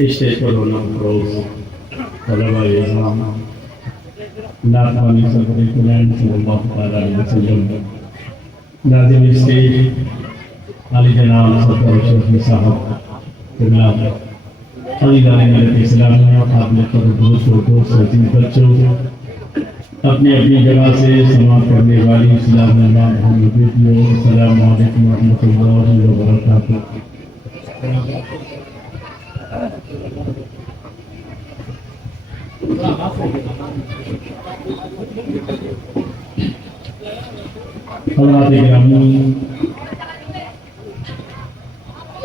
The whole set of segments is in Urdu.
اسٹیج پر ہونا فروز طلبہ اعظام ناطقانی صدر کلین صلی اللہ علیہ وسلم ناظم اسٹیج علی جناب صدر شرفی صاحب قبلہ خریدان ملت اسلامیہ قابل قدر دوست عزیز بچوں اپنی اپنی جگہ سے سماعت کرنے والی اسلام اللہ محمد بیٹیوں السلام علیکم ورحمۃ اللہ وبرکاتہ۔ حضرات گرامی،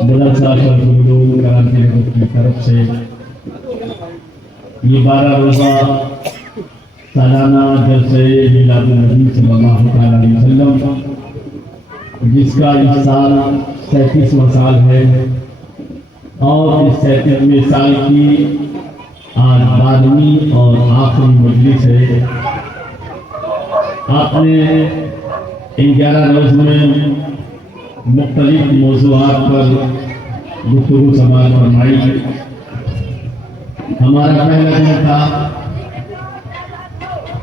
مدرسہ شرف العلوم کراچی نگر کی طرف سے یہ 12 روزہ سالانہ جلسے میلاد النبی صلی اللہ علیہ وسلم، جس کا اس سال 37واں سال ہے اور اس 37ویں سال کی آج 12ویں اور آخری مجلس ہے۔ آپ نے ان 11 روز میں مختلف موضوعات پر گفتگو سماعت فرمائی۔ ہمارا پہلا دن تھا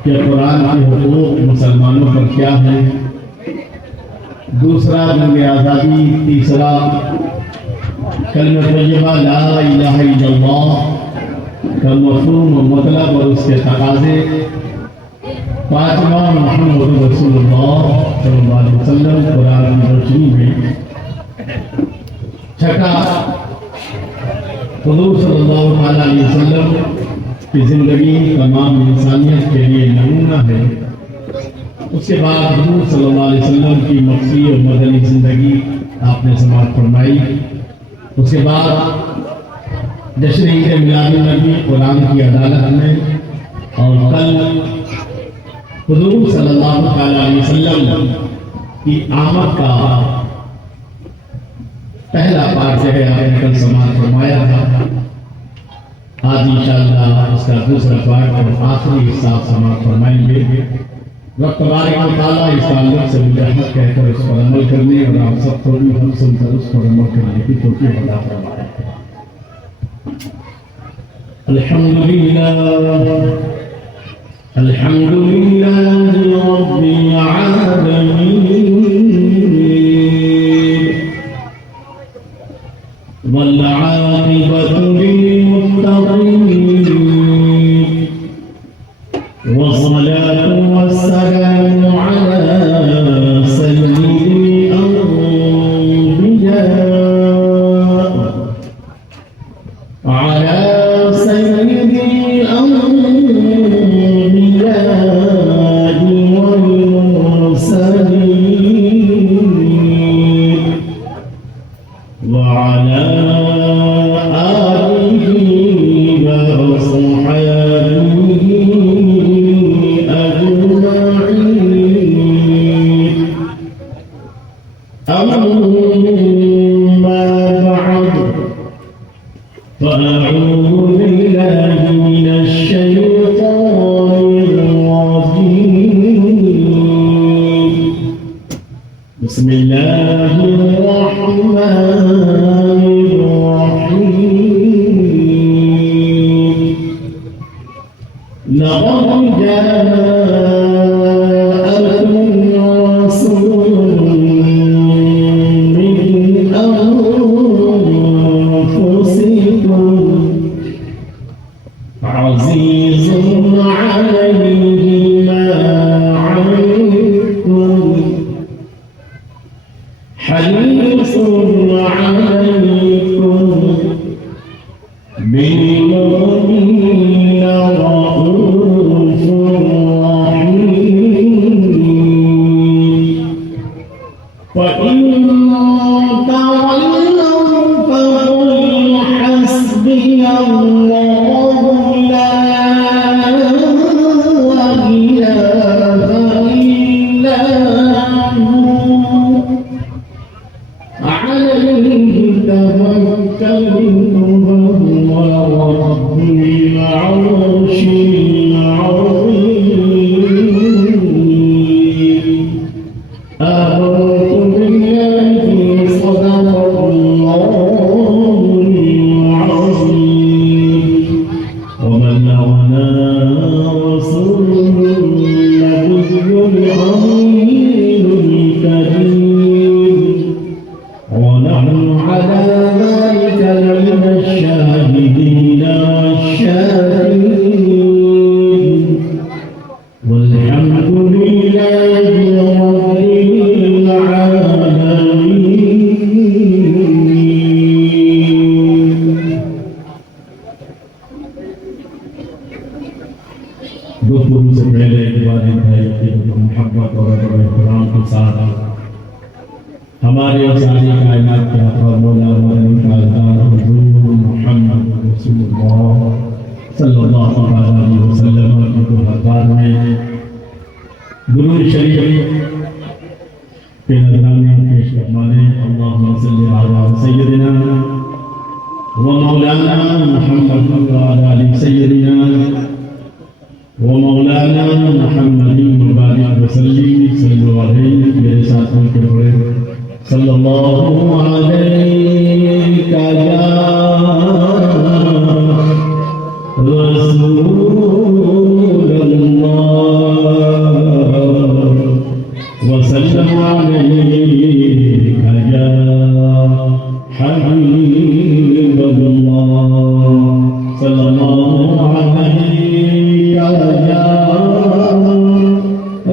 کہ قرآن کے حقوق مسلمانوں پر کیا ہے، دوسرا جنگ آزادی، تیسرا کلمہ طیبہ لا الہ الا اللہ کا مفہوم و مطلب اور اس کے تقاضے، پانچواں محمد رسول اللہ صلی اللہ علیہ وسلم قرآن کی روشنی میں، چھٹا حضور صلی اللہ علیہ وسلم کی زندگی تمام انسانیت کے لیے نمونہ ہے۔ اس کے بعد حضور صلی اللہ علیہ وسلم کی مکی اور مدنی زندگی آپ نے سماعت فرمائی۔ اس کے بعد جشن عید میلاد النبی قرآن کی عدالت میں، اور کل حضور صلی اللہ علیہ وسلم کی آمد کا پہلا پارٹ جو ہے آپ نے کل سماعت فرمایا تھا۔ آج انشاءاللہ اس کا دوسرا پارٹ اور آخری حصہ سماعت فرمائیں گے۔ رب تبارک و تعالیٰ اس تعلق سے مجھے حق کہہ کر اس پر عمل کرنے اور آپ سب کو بھی ہم سن کر اس پر عمل کرنے کی توفیق عطا فرمائے۔ الحمدللہ رب العالمین والعاقبۃ للمتقین والصلاة والسلام على سيد الأنبياء وعلى سيد الأنبياء والمرسلين وعلى آله وصحبه أجمعين، أما بعد، فأعوذ بالله من الشيطان الرجيم، بسم الله الرحمن الرحيم، لقد جاءكم رسول من أنفسكم عزيز عليه ما عنتم حريص عليكم بالمؤمنين رؤوف رحيم، وإن تولوا فقل حسبي الله لا إله إلا هو عليه توكلت وهو رب العرش العظيم۔ أعوذ بالله صدق الله العظيم۔ ہمارے اور ساری کائنات کے آقا مولا مدنی تاجدار حضور محمد رسول اللہ صلی اللہ علیہ وسلم کی دربار میں درود شریف کے نذرانے پیش فرمانے اللہم صلی علی سیدنا و مولانا محمد وعلی آل سیدنا و مولانا محمد مبارک وسلم صلی اللہ علیہ میرے ساتھوں کے بڑے صلی اللہ علیہ یا رسول اللہ وسلم علیہ یا حبیب اللہ صلی اللہ علیہ یا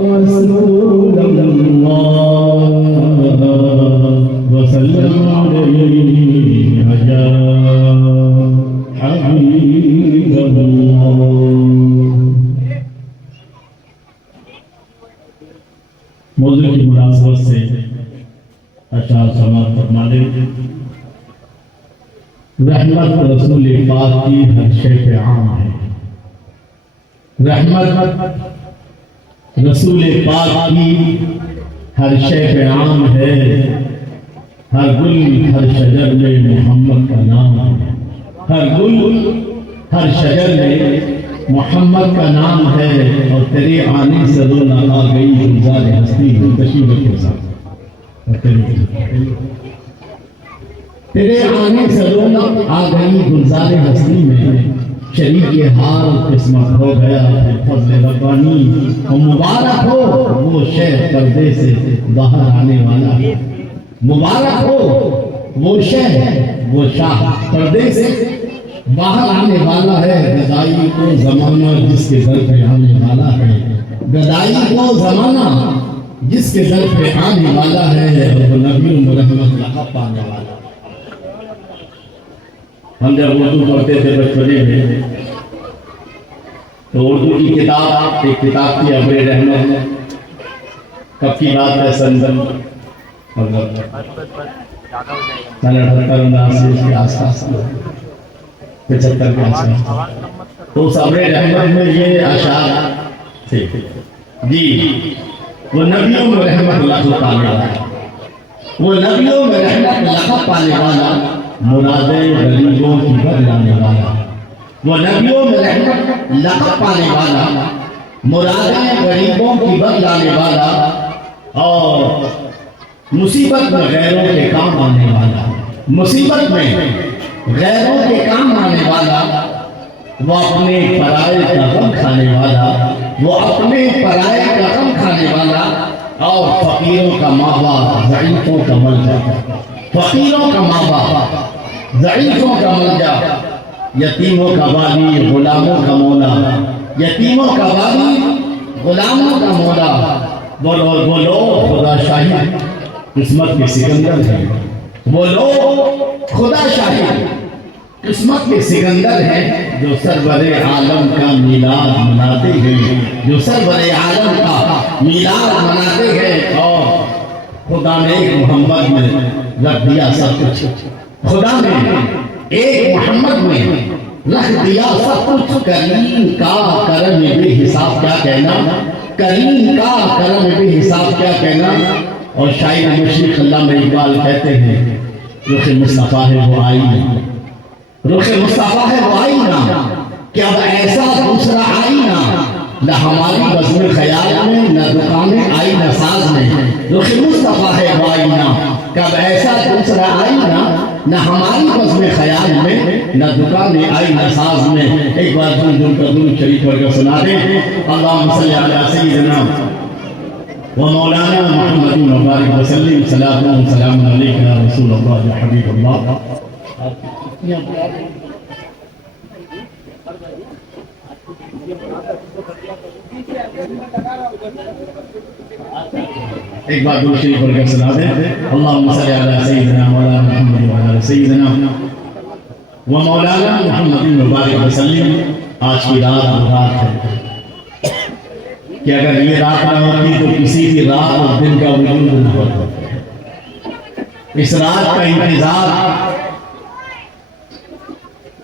رسول اللہ وسلم علیہ یا حبیب اللہ. موضوع کی مناسبت سے اشعار سماعت فرما دیں. رحمت رسول پاک کی ہر شے پہ عام ہے. رحمت رسول پاک کی ہر شے پہ عام ہے. ہر گل ہر شجر میں محمد کا نام ہے. ہر گل ہر شجر میں محمد کا نام ہے. اور تیرے آنے سے رونا آ گئی گلزار ہستی تشریف کے ساتھ. تیرے آنے سے رونا آ گئی گلزار ہستی میں. شریک حال قسمت ہو گیا ہے فضل ربانی. اور مبارک ہو وہ شہ پردے سے باہر آنے والا. مبارک ہو وہ شہ وہ شاہ پردے سے باہر آنے والا ہے. گدائی کو زمانہ جس کے در پہ آنے والا ہے. گدائی کو زمانہ جس کے در پہ آنے والا ہے. اور نبی مرحمت لقب پانے والا. ہم جب اردو پڑھتے تھے بچپنے میں تو اردو کی کتاب ایک کتاب تھی ابر رحمت. کب کی بات ہے؟ سن 78 کے آس پاس 75 کے آس پاس. تو اس ابر رحمت میں یہ اشعار تھے جی. وہ نبیوں میں رحمت لقب پانے والا. وہ نبیوں میں رحمت لقب پانے والا. مرادیں غریبوں کی بدلانے والا. وہ نبیوں میں رحمت لقب پانے والا. مرادیں غریبوں کی بدلانے والا. اور مصیبت میں غیروں کے کام آنے والا. مصیبت میں غیروں کے کام آنے والا. وہ اپنے پرائے کا غم کھانے والا. وہ اپنے پرائے کا غم کھانے والا. اور فقیروں کا ماں باپ ضعیفوں کا ملجا. فقیروں کا ماں باپ ضعیفوں کا ملجا. یتیموں کا والی غلاموں کا مولا. یتیموں کا والی غلاموں کا مولا. وہ لوگ خدا شاہی قسمت کے سکندر ہیں. وہ لوگ خدا شاہی قسمت کے سکندر ہیں جو سرور عالم کا میلاد مناتے ہیں. جو سرور عالم کا میلاد مناتے ہیں. اور خدا نے ایک محمد میں رکھ دیا سب کچھ. خدا نے ایک محمد میں رکھ دیا سب کچھ. کریم کا کرم بے حساب کیا کہنا. کریم کا کرم بے حساب کیا کہنا. اور شاعر مشرق علامہ اقبال کہتے ہیں رخ مصطفیٰ ہے وہ آئینہ. رخ مصطفیٰ ہے وہ آئینہ کہ اب ایسا دوسرا آئینہ نہ ہماری بزم خیال میں نہ دکان آئینہ ساز میں. رخ مصطفیٰ ہے وہ آئینہ کہ اب ایسا دوسرا آئینہ نہ ہماری بزم خیال میں نہ دکان آئینہ ساز میں. ایک بار دن کا درود شریف پڑھ کر سنا دیں. اللہم صلی علی سیدنا و مولانا محمد مبارک وسلم. صلاۃ و سلام علیک یا رسول اللہ یا حبیب اللہ. ایک بار درود شریف پڑھ کر سنا دیں. اللہم صلی علی سیدنا مولانا محمد وعلی سیدنا و مولانا محمد مبارک وسلم. آج کی رات ہے کہ اگر یہ رات نہ ہوتی تو کسی کی رات اور دن کا وجود نہ ہوتا. اس رات کا انتظار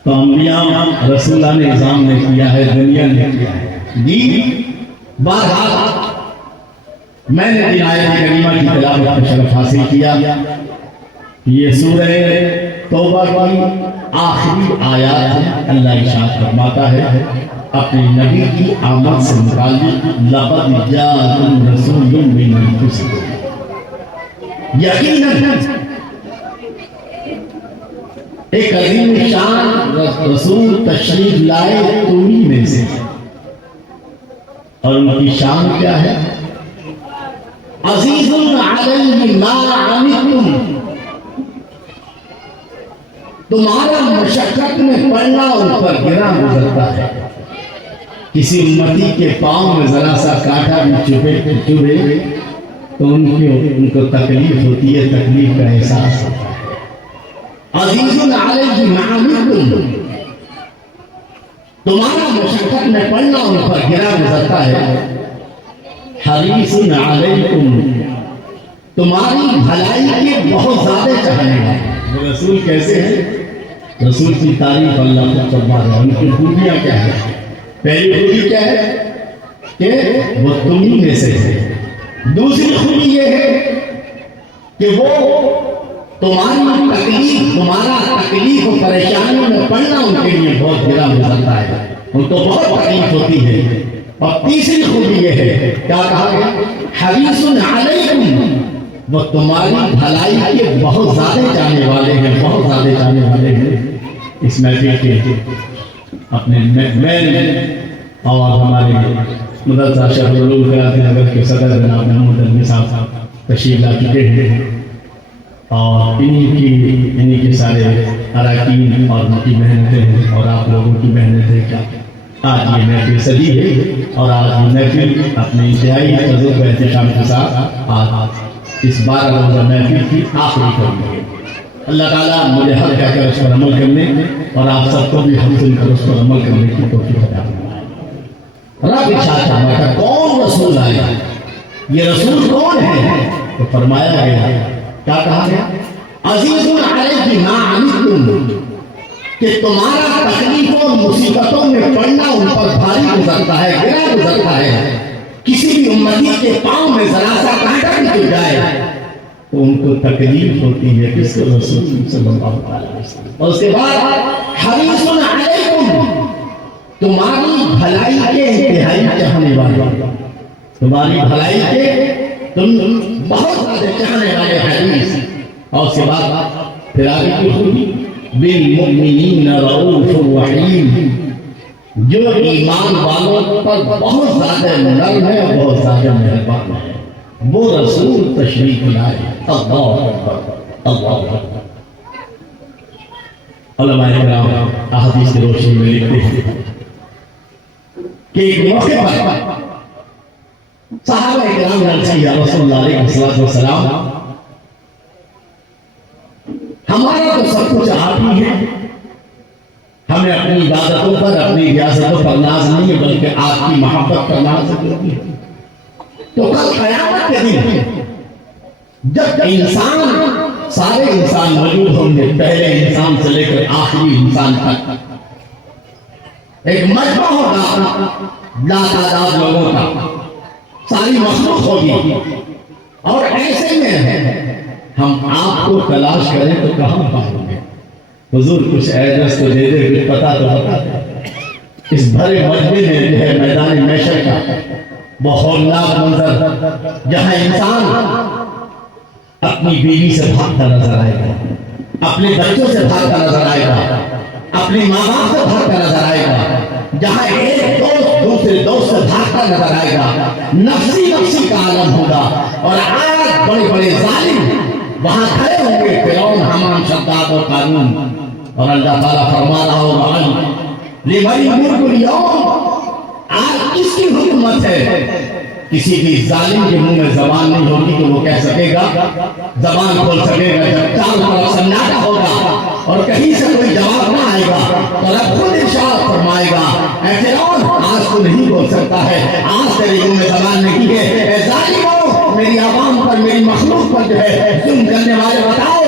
تو انبیاء رسول اللہ نے نظام نے کیا ہے، دنیا نے کیا ہے جی۔ بہرحال میں نے دن آیت کریمہ کی تلاوت کا شرف حاصل کیا۔ یہ سورہ توبہ کی آخری آیات ہے۔ اللہ ارشاد فرماتا ہے اپنے نبی کی آمد سے متعلق، لقد جاءکم رسول من انفسکم، یقیناً ایک عظیم شان رسول تشریف لائے تمہیں میں سے، اور ان کی شان کیا ہے؟ عزیز علیہ ما عنتم، تمہارا مشقت میں پڑنا ان پر گرا گزرتا ہے۔ کسی امتی کے پاؤں میں ذرا سا کانٹا بھی چبھے تو ان کو تکلیف ہوتی ہے، تکلیف کا احساس ہوتا ہے۔ عزیز علیہ ما عنتم، تمہارا مشقت میں پڑنا ان پر گرا گزرتا ہے۔ حریص علیکم، تمہاری بھلائی کے بہت زیادہ چاہنے والے۔ رسول کیسے ہیں؟ رسول کی تعریف اللہ کو فرما رہا ہے۔ ان کی خوبیاں کیا ہے؟ پہلی خوبی کیا ہے کہ وہ تمہیں میں سے ہے۔ دوسری خوبی یہ ہے کہ وہ تمہارا تکلیف و پریشانیوں میں پڑنا ان کے لیے بہت گرا گزرتا ہے، ان کو بہت تکلیف ہوتی ہے۔ اور تیسری خوبی یہ ہے، کیا کہا گیا؟ حریص علیکم، وہ تمہاری بھلائی کے بہت زیادہ چاہنے والے ہیں، بہت زیادہ چاہنے والے ہیں۔ اس محفل کے اپنے مین اور ہمارے مدرسہ شیخ العلوم قیاسی نگر کے صدر جناب محمود علمی صاحب تشریف لا چکے ہیں، اور انہی کے سارے اراکین اور ان کی محنتیں ہیں، اور آپ لوگوں کی محنتیں کیا آج یہ محفل سجی ہے، اور آج یہ محفل اپنے انتہائی عزت و احتشام کے ساتھ آج اس 12 روزہ محفل کی آخری کرنی ہے۔ اللہ تعالیٰ مجھے حق کہہ کر اس پر عمل کرنے اور آپ سب کو بھی حق سن کر اس پر عمل کرنے کی توفیق عطا فرمائے۔ رب ارشاد فرماتا کون رسول آیا؟ یہ رسول کون ہے؟ تو فرمایا گیا، کیا کہا گیا؟ عزیز علیہ ما عنتم، کہ تمہارا تکلیفوں اور مصیبتوں میں پڑنا ان پر بھاری گزرتا ہے، گرا گزرتا ہے۔ کسی بھی امتی کے پاؤں میں ذرا سا کانٹا بھی چبھ جائے تو ان کو تکلیف ہوتی ہے، کس کو؟ رسول صلی اللہ علیہ وسلم۔ اور اس کے بعد حریص علیکم، تمہاری بھلائی کے انتہائی چاہنے والے، تمہاری بھلائی کے تم بہت زیادہ چاہنے والے حریص۔ اور اس کے بعد پھر آگے کی خوبی، بالمؤمنین رؤوف رحیم، جو ایمان والوں پر بہت زیادہ نرم ہے اور بہت زیادہ مہربان ہے، وہ رسول تشریف لائے۔ اللہ اکبر، اللہ اکبر۔ علماء کرام احادیث کی روشنی میں لکھتے ہیں کہ ایک موقع پر صحابہ کرام نے عرض کیا، رسول اللہ علیہ السلام، ہمارا تو سب کچھ آپ ہی ہے، ہمیں اپنی عبادتوں پر، اپنی ریاستوں پر ناز نہیں ہے، بلکہ آپ کی محبت پر ناز ہے۔ تو کل قیامت کے دن جب سارے انسان موجود ہوں گے، پہلے انسان سے لے کر آخری انسان تک، ایک مجمع ہوگا لاتعداد لوگوں کا، ساری مخلوق ہوگی، اور ایسے میں ہم آپ کو تلاش کریں تو کہاں پائیں گے؟ حضور کچھ ایڈریس تو دے دے، کچھ پتہ تو بتا دے۔ اس بھرے مجمع میں جو ہے میدان محشر کا وہ ہولناک منظر، جہاں انسان اپنی بیوی سے بھاگتا نظر آئے گا، اپنے بچوں سے بھاگتا نظر آئے گا، اپنے ماں باپ سے بھاگتا نظر آئے گا، جہاں ایک دوست دوسرے دوست سے بھاگتا نظر آئے گا، نفسی نفسی کا عالم ہوگا، اور آج بڑے بڑے ظالم وہاں کھڑے ہوں گے، فرعون، حامان، شداد اور قارون، اور اللہ تعالیٰ فرما رہا ہوگا لمن الملک اليوم، آج کس کی حکومت ہے؟ کسی بھی ظالم کے منہ میں زبان نہیں ہوگی تو وہ کہہ سکے گا، زبان کھول سکے گا جب چاروں طرف سناٹا ہوگا اور کہیں سے کوئی جواب نہ آئے گا، تو رب خود ارشاد فرمائے گا، اے فرعون آج تو نہیں بول سکتا ہے، آج تیرے منہ میں زبان نہیں ہے، اے ظالموں میری عوام پر، میری مخلوق پر جو ہے ظلم کرنے والے، بتاؤ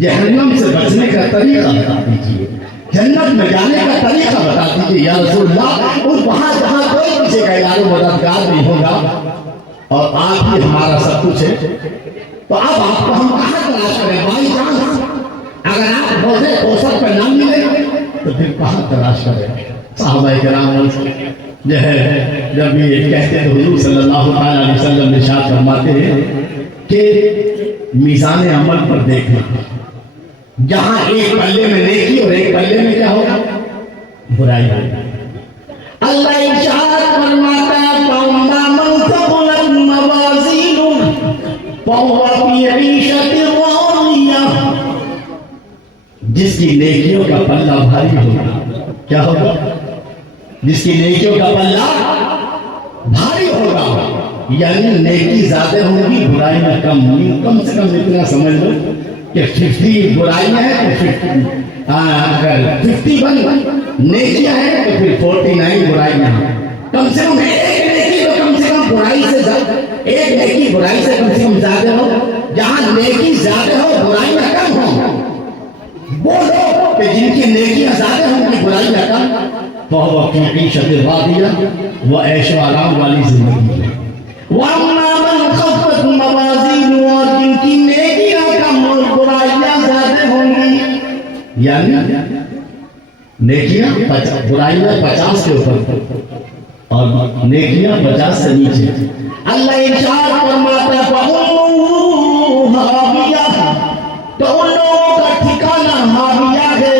جہنم سے بچنے کا طریقہ بتا دیجیے، جنت میں جانے کا طریقہ بتا دیجیے یا رسول اللہ۔ اور وہاں جہاں کوئی کسی کا یار و مددگار نہیں ہوگا اور آپ ہی ہمارا سب کچھ ہے، تو اب آپ کو ہم کہاں تلاش کریں؟ بھائی جان، اگر آپ روزے کوثر پہ نہ ملے تو پھر کہاں تلاش کریں؟ صحابہ کرام جو ہے جب یہ کہتے ہیں حضور صلی اللہ علیہ وسلم ارشاد فرماتے ہیں کہ میزان عمل پر دیکھنا، جہاں ایک پلے میں نیکی اور ایک پلے میں کیا ہوگا؟ برائی ہوگی۔ اللہ ارشاد فرماتا ہے فَأَمَّا مَنْ ثَقُلَتْ مَوَازِينُهُ فَهُوَ فِي عِيشَةٍ رَاضِيَةٍ، جس کی نیکیوں کا پلہ بھاری ہوگا، کیا ہوگا؟ جس کی نیکیوں کا پلہ بھاری ہوگا، یعنی نیکی زیادہ ہوگی، برائی میں کم سے کم اتنا سمجھ لو کہ 50 برائیاں ہیں تو اگر 51 نیکیاں ہیں تو پھر 49 برائیاں ہیں۔ کم سے کم ایک نیکی تو کم سے کم برائی سے زیادہ، ایک نیکی برائی سے کم زیادہ ہو۔ جہاں نیکی زیادہ ہو برائیاں کم ہو، وہ لوگ کہ جن کی نیکیاں زیادہ ہوں کی برائیاں کم، فَهُوَ فِي عِيشَةٍ رَاضِيَةٍ، وہ عیش و آرام والی زندگی ہے۔ وَأَمَّا مَنْ خَفَّتْ مَوَازِينُهُ، اور جن کی نیکیاں کم اور برائیاں زیادہ ہوں گی، یعنی نیکیاں برائیاں 50 کے اوپر اور نیکیاں 50 سے نیچے، اللہ ارشاد فرماتا ہے فَأُمُّهُ هَاوِيَةٌ، تو ان لوگوں کا ٹھکانہ ہاویہ ہے۔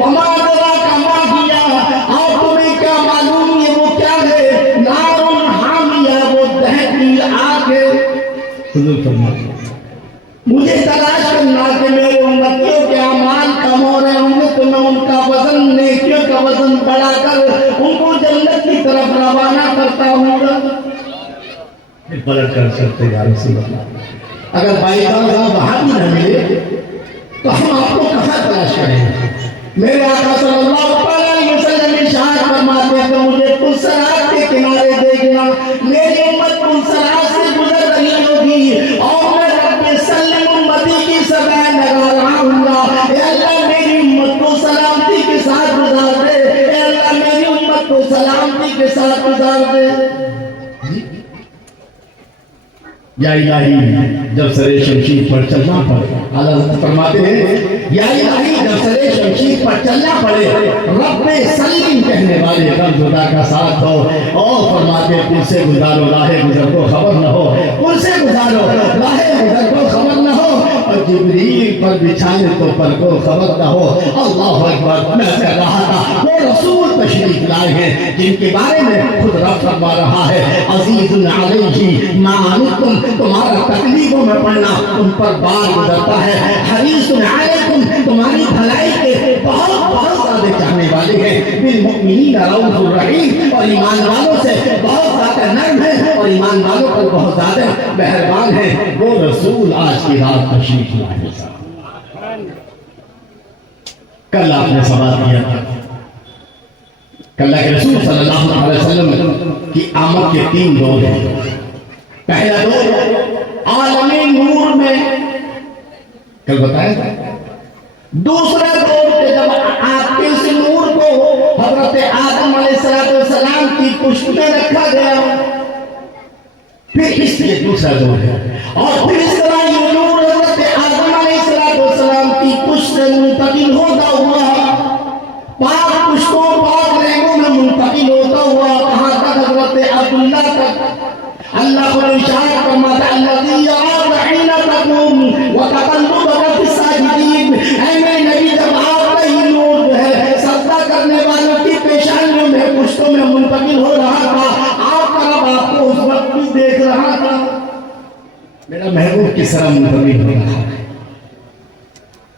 وَمَا أَدْرَاكَ مَا هِيَهْ، اور تمہیں کیا معلوم ہے وہ کیا ہے؟ نَارٌ حَامِيَةٌ، وہ دہتی آگ ہے۔ حضور فرماتے ہیں مجھے تلاش کرنا کہ میرے امتیوں کے اعمال کم ہو رہے ہوں گے تو میں ان کا وزن، نیکیوں کا وزن بڑھا کر ان کو جنت کی طرف روانہ کرتا ہوں گا۔ پلٹ کر سکتے یا رسول اللہ، اگر بائی چانس آپ وہاں بھی نہ ملے تو ہم آپ کو کہاں تلاش کریں گے؟ میرے آقا صلی اللہ علیہ وسلم ارشاد فرماتے ہیں کہ مجھے پلسرات کے کنارے دیکھنا، میری امت پلسرات سے گزر رہی ہوگی اور میں رب سلم امتی کی سدائے لگا رہا ہوں گا، اے اللہ میری امت کو سلامتی کے ساتھ گزار دے، اے اللہ میری امت کو سلامتی کے ساتھ گزار دے۔ یا الہی جب سر شمشیر پر چلنا پڑے، اللہ فرماتے ہیں یا الہی جب سر شمشیر پر چلنا پڑے، رب سلیم کہنے والے رب خدا کا ساتھ ہو، اور فرماتے ہیں پل سے گزارو راہ گزر کو خبر نہ ہو، پل سے گزارو راہ گزر کو خبر نہ ہو، اور جبریل پر بچھانے تو پر کو خبر نہ ہو۔ اللہ اکبر، میں کہہ رہا تھا وہ رسول تشریف لائے ہیں جن کے بارے میں خود رب فرما رہا ہے عزیز علیہ ما عنتم، تمہارا تکلیفوں میں پڑنا تم پر بار گزرتا ہے، حریص علیکم، تمہاری بھلائی کے بہت بہت زیادہ چاہنے والے ہیں، بالمؤمنین رؤوف الرحیم، اور ایمان والوں سے بہت زیادہ نرم ہے اور ایمان والوں پر بہت زیادہ مہربان ہے۔ وہ رسول آج کی رات تشریف لائے۔ کل آپ نے سوال کیا تھا کہ اللہ کے رسول صلی اللہ علیہ وسلم کی آمد کے 3 دور ہیں۔ پہلا دور عالم نور میں کل بتایا تھا، دوسرا دور کہ جب آپ کے اس نور کو حضرت آدم علیہ السلام کی پشت میں رکھا گیا، پھر اس لیے دوسرا دور ہے، اور پھر اس طرح یہ نور حضرت آدم علیہ السلام کی پشت سے منتقل ہوتا ہوا پاک پشتوں پاک رحموں میں منتقل ہوتا ہوا کہاں تک؟ حضرت عبداللہ تک۔ اللہ کو ارشاد فرماتا ہے الذی یراک حین تقوم وتقلبک فی الساجدین، اے میرے نبی جب آپ کا ہی نور جو ہے سجدہ کرنے والوں کی پیشانیوں میں پشتوں میں منتقل ہو رہا تھا، آپ کا رب آپ کو اس وقت بھی دیکھ رہا تھا۔ میرا محبوب کس طرح منتقل ہو رہا ہے؟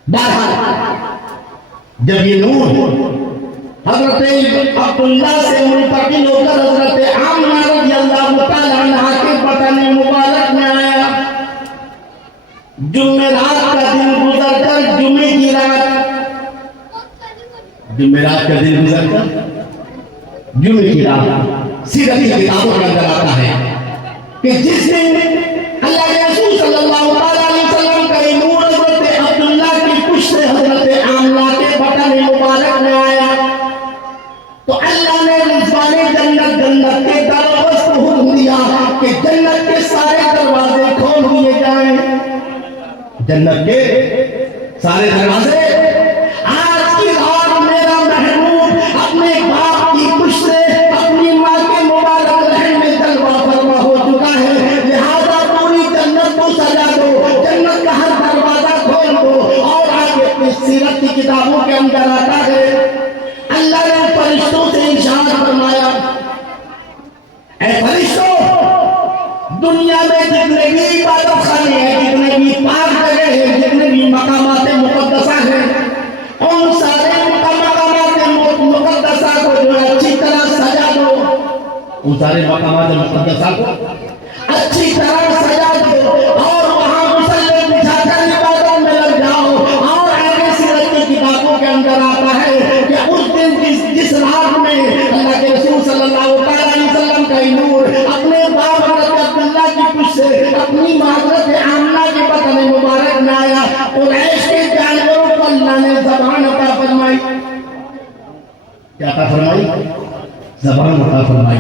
بہرحال جب یہ نور حضرت عبداللہ سے منتقل ہو کر حضرت آمنہ رضی اللہ تعالی عنہا کے بدن مبارک میں آیا، جمعرات کا دن گزر کر جمعے کی رات سیرت کی کتابوں کے اندر آتا ہے کہ جس دن اللہ کے رسول کہ جنت کے سارے دروازے کھول دیے جائیں، جنت کے سارے دروازے۔ آج کی رات میرا محبوب اپنے باپ کی کش سے اپنی ماں کے مبارک رحم میں جلوہ فرما ہو چکا ہے، لہذا پوری جنت کو سجا دو، جنت کا ہر دروازہ کھول دو۔ اور آگے اپنی سیرت کی کتابوں کے اندر آتا ہے اللہ نے فرشتوں سے ارشاد فرمایا، اے فرشتوں، دنیا میں جتنے بھی عبادت خانے ہیں، جتنے بھی پاک جگہ ہیں، جتنے بھی مقامات مقدسہ ہیں، ان سارے مقامات مقدسہ کو جو ہے اچھی طرح سجا دو، ان سارے مقامات مقدسہ کو اچھی طرح سجا دو، اور وہاں مصلی بچھا کر عبادت میں لگ جاؤ۔ اور آگے سیرت کی کتابوں کے اندر آتا ہے کہ اس دن جس رات میں اللہ کے رسول صلی اللہ علیہ وسلم کا نور اپنے باپ حضرت عبداللہ کی کچھ سے اپنی ماں حضرت آمنہ کے بدن مبارک میں آیا، قریش کے جانوروں کو اللہ نے زبان عطا فرمائی، کیا عطا فرمائی؟ زبان عطا فرمائی،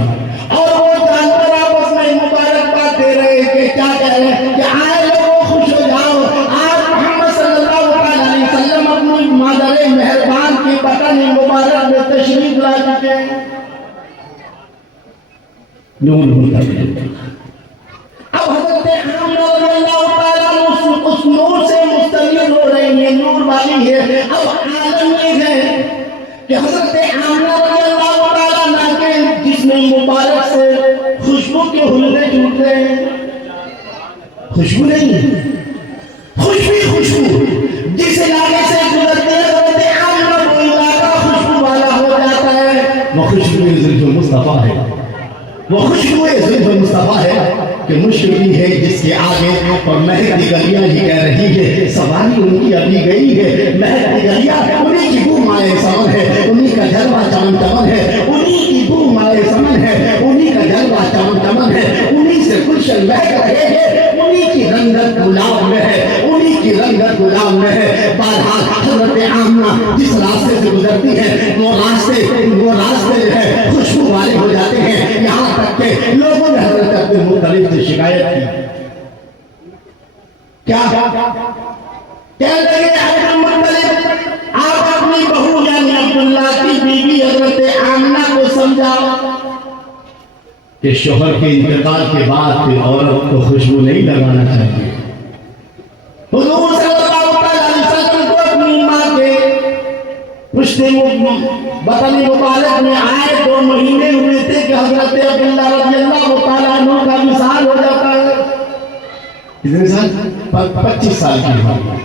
اور وہ جانور آپس میں مبارکباد دے رہے کہ کیا کہہ رہے ہیں کہ آئے لوگوں خوش ہو جاؤ، آج محمد صلی اللہ علیہ وسلم اپنی مادر مہربان کی بدن مبارک میں تشریف لا چکے ہیں۔ نور ہوتا ہے، اب حضرت آمنہ رضی اللہ تعالیٰ اس نور سے مستنیر ہو رہی ہیں، نور والی ہے۔ اب عالم یہ ہے کہ حضرت آمنہ رضی اللہ تعالیٰ کے جسم مبارک سے خوشبو کے حلقے ٹوٹ رہے ہیں، خوشبو نہیں، خوشبو جس علاقے سے گزرتے ہیں حضرت آمنہ وہ علاقہ خوشبو والا ہو جاتا ہے۔ وہ خوشبو زلف مصطفیٰ ہے، وہ خوشبو زلف مصطفیٰ ہے کہ مشکل ہے جس کے آگے اور مہک گلیاں ہی کہہ رہی ہے، سواری ان کی ابھی گئی ہے، مہک گلیاں انہی کی بو مائے سمن ہے، انہی کا جلوہ چمن چمن ہے، انہی کی بو مائے سمن ہے، انہی کا جلوہ چمن چمن ہے، انہی سے گلشن مہک رہے ہیں، انہی کی رنگت گلاب میں ہے، انہی کی رنگت گلاب میں ہے۔ بہرحال حضرت آمنہ جس راستے سے گزرتی ہے وہ راستے جو ہے خوشبو والے ہو جاتے ہیں، یہاں تک کہ لوگوں نے حضرت عبد المطلب سے شکایت کی، کیا کہہ لگے عبد المطلب آپ اپنی بہو یعنی عبداللہ کی بیوی حضرت آمنہ کو سمجھاؤ کہ شوہر کے انتقال کے بعد پھر عورت کو خوشبو نہیں لگانا چاہیے۔ حضور صلی اللہ علیہ وسلم کو اپنی ماں کے پشت بدن مبارک میں آئے 2 مہینے ہوئے تھے کہ حضرت عبداللہ رضی اللہ تعالیٰ عنہ کا وصال ہو جاتا ہے۔ کتنے سال؟ 25 سال کی عمر،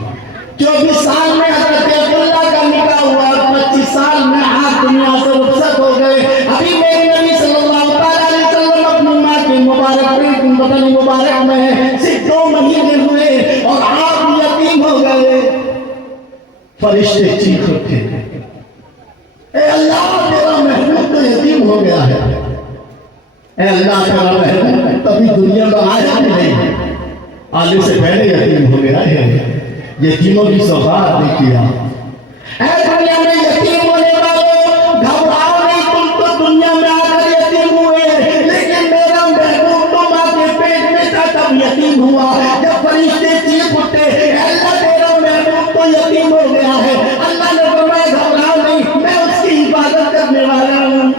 24 سال میں حضرت عبداللہ کا نکاح ہوا، 25 سال میں آپ دنیا سے رخصت ہو گئے۔ ابھی میرے نبی صلی اللہ علیہ وسلم اپنی ماں کے مبارک بدن مبارک میں صرف 2 مہینے ہوئے اور آپ یتیم ہو گئے۔ فرشتے چیخ اٹھے، اے اللہ تیرا محبوب تو یتیم ہو گیا ہے، اے اللہ تیرا محبوب کبھی دنیا میں آیا نہیں، آنے سے پہلے یتیم ہو گیا ہے، یتیموں کی سوغات نہیں کیا۔ اے دنیا میں یتیم ہونے والوں گھبراؤ نہیں، تم تو دنیا میں آ کر یتیم ہوئے، لیکن میرا محبوب تو ماں کے پیٹ میں تھا تب یتیم ہوا۔ جب فرشتے چیخ اٹھے اے اللہ تیرا محبوب تو یتیم ہو گیا ہے، اللہ نے فرمایا گھبراؤ نہیں، میں اس کی حفاظت کرنے والا ہوں۔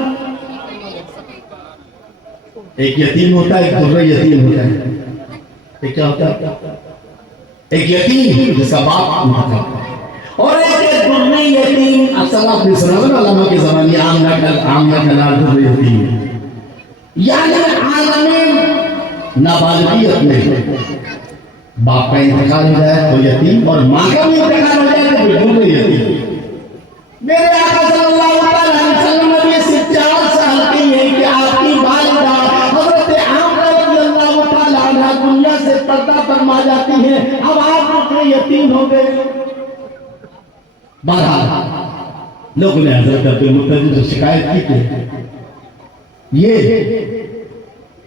ایک یتیم ہوتا ہے، ایک درہ یتیم ہوتا ہے، ایک کیا ہوتا ہے؟ ایک یتیم جس کا باپ نہ تھا، اور ایک درہ یتیم۔ اصل آپ نے سنا ہوگا علماء کے زمانے آمنہ کا نام درہ یتیم ہے، یعنی عالم نابالغیت میں باپ کا انتقال ہو جائے تو یتیم، اور ماں کا بھی انتقال ہو جائے تو درہ یتیم۔ میرے آقا صلی اللہ علیہ وسلم نے صرف 4 سال کی ہے کہ آپ کی والدہ حضرت آمنہ رضی اللہ تعالیٰ عنہ دنیا سے پردہ فرما جاتی ہیں، اب آپ درہ یتیم ہو گئے۔ بہرحال لوگوں نے حضرت عبد المطلب سے شکایت کی کہ یہ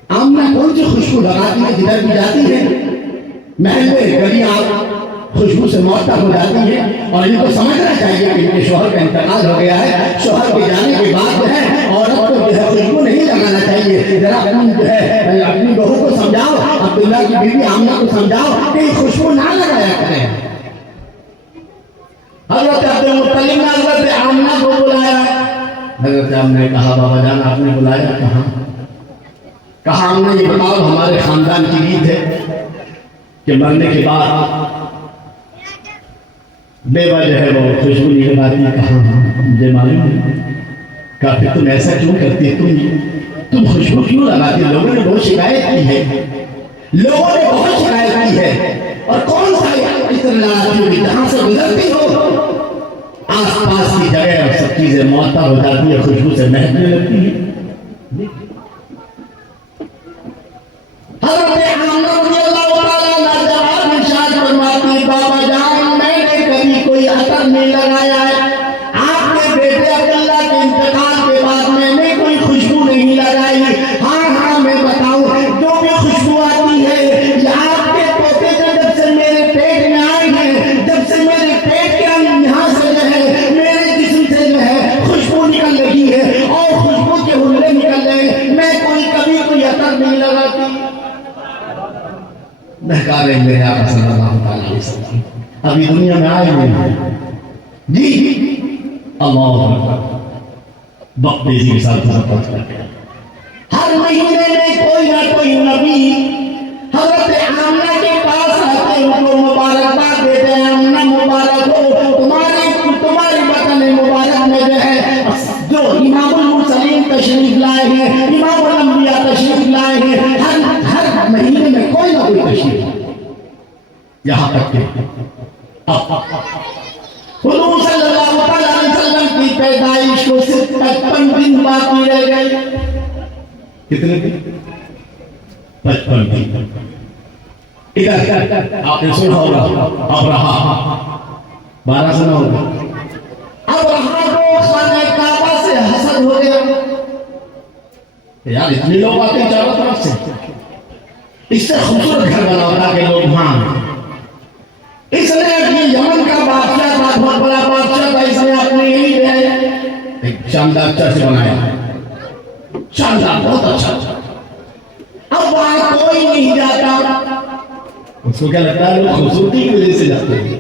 آمنہ کون سی خوشبو لگاتی ہے، جدھر بھی جاتی ہے محل میں گلیاں خوشبو سے معطر ہو جاتی ہیں، اور ان کو سمجھنا چاہیے کہ ان کے شوہر کا انتقال ہو گیا ہے، شوہر کے جانے کے بعد جو ہے عورت کو جو ہے خوشبو نہیں لگانا چاہیے. ذرا تم جو ہے اپنی بہو کو سمجھاؤ, عبداللہ کی بیوی آمنہ کو سمجھاؤ کہ خوشبو نہ لگایا کریں. حضرت عبد المطلب نے حضرت آمنہ کو بلایا. حضرت آمنہ نے کہا بابا جان آپ نے بلایا کہاں؟ کہا ہم نے یہ بتاؤ ہمارے خاندان کی ریت ہے کہ مرنے کے بعد بیوہ جو ہے وہ خوشبو نہیں لگاتی. کہاں مجھے معلوم ہے. کہا پھر تم ایسا کیوں کرتی, تم خوشبو کیوں لگاتی؟ لوگوں نے بہت شکایت کی ہے, لوگوں نے بہت شکایت کی ہے. اور کون سا عطر لگاتی ہوگی؟ جہاں سے گزرتی ہو آس پاس کی جگہ اور سب چیزیں معطر ہو جاتی ہے, خوشبو سے مہکنے لگتی ہے. حضرت آمنہ رضی اللہ تعالیٰ عنہ جواب ارشاد فرماتی بابا جان میں نے کبھی کوئی عطر نہیں لگایا ہے. آپ کے بیٹے عبداللہ کے انتقال کے بعد میں نے کوئی خوشبو نہیں لگائی. ہاں میں بتاؤں جو بھی خوشبو آتی ہے یہ آپ کے پوتے جب سے میرے پیٹ میں آئی ہے, جب سے میرے پیٹ کے یہاں سے جو ہے میرے جسم سے جو ہے خوشبو نکل رہی ہے اور خوشبو کے حلے نکل رہے ہیں. میں کبھی کوئی عطر نہیں لگاتی. بہکا رہے میرے آقا صلی اللہ علیہ وسلم ابھی دنیا میں آئے نہیں جی. اللہ اکبر. وقت تیزی کے ساتھ پہنچ گیا. ہر مہینے میں کوئی نہ کوئی نبی حضرت آمنہ کے پاس آتے ان کو مبارکباد دیتے ہیں. آمنہ مبارک ہو, تمہاری وطن مبارک میں جو ہے جو امام المرسلین تشریف لائے ہیں, امام الانبیاء تشریف لائے ہیں. ہر مہینے میں کوئی نہ کوئی تشریف, یہاں تک کہ حضور صلی اللہ علیہ وسلم کی پیدائش کو صرف 55 دن باقی رہ گئے. کتنے دن؟ 55 دن. ادھر آپ نے سنا ہوگا ابرہا 12 سنہ ہوگا. ابرہا کو خانہ کعبہ سے حسد ہو گیا. یار اتنے لوگ آتے ہیں چاروں طرف سے, اس سے خوبصورت گھر بنا ہوتا کہ لوگ ہاں اس نے اپنی یمن کا بادشاہ تھا, بہت بڑا بادشاہ تھا, اس نے اپنے یہی ایک شاندار چرچ بنایا, شاندار بہت اچھا. اب وہاں کوئی نہیں جاتا. اس کو کیا لگتا ہے لوگ خوبصورتی کی وجہ سے جاتے ہیں.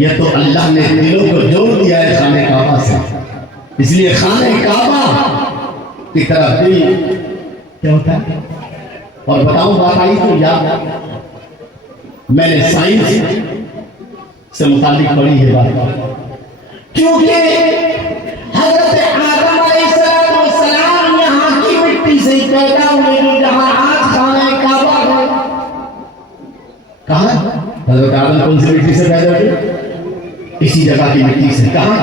یہ تو اللہ نے دلوں کو جوڑ دیا ہے خانہ کعبہ سے, اس لیے خانہ کعبہ کی طرف دل کیا ہوتا ہے. اور بتاؤں بات آئی تو یاد میں نے سائنس سے متعلق پڑھی ہے بات, کیونکہ حضرت آدم علیہ السلام یہاں کی مٹی سے پیدا ہوئے جہاں آج خانہ کعبہ ہے. کہاں حضرت آدم کون سی مٹی سے پیدا ہوئے؟ اسی جگہ کی مٹی سے. کہاں؟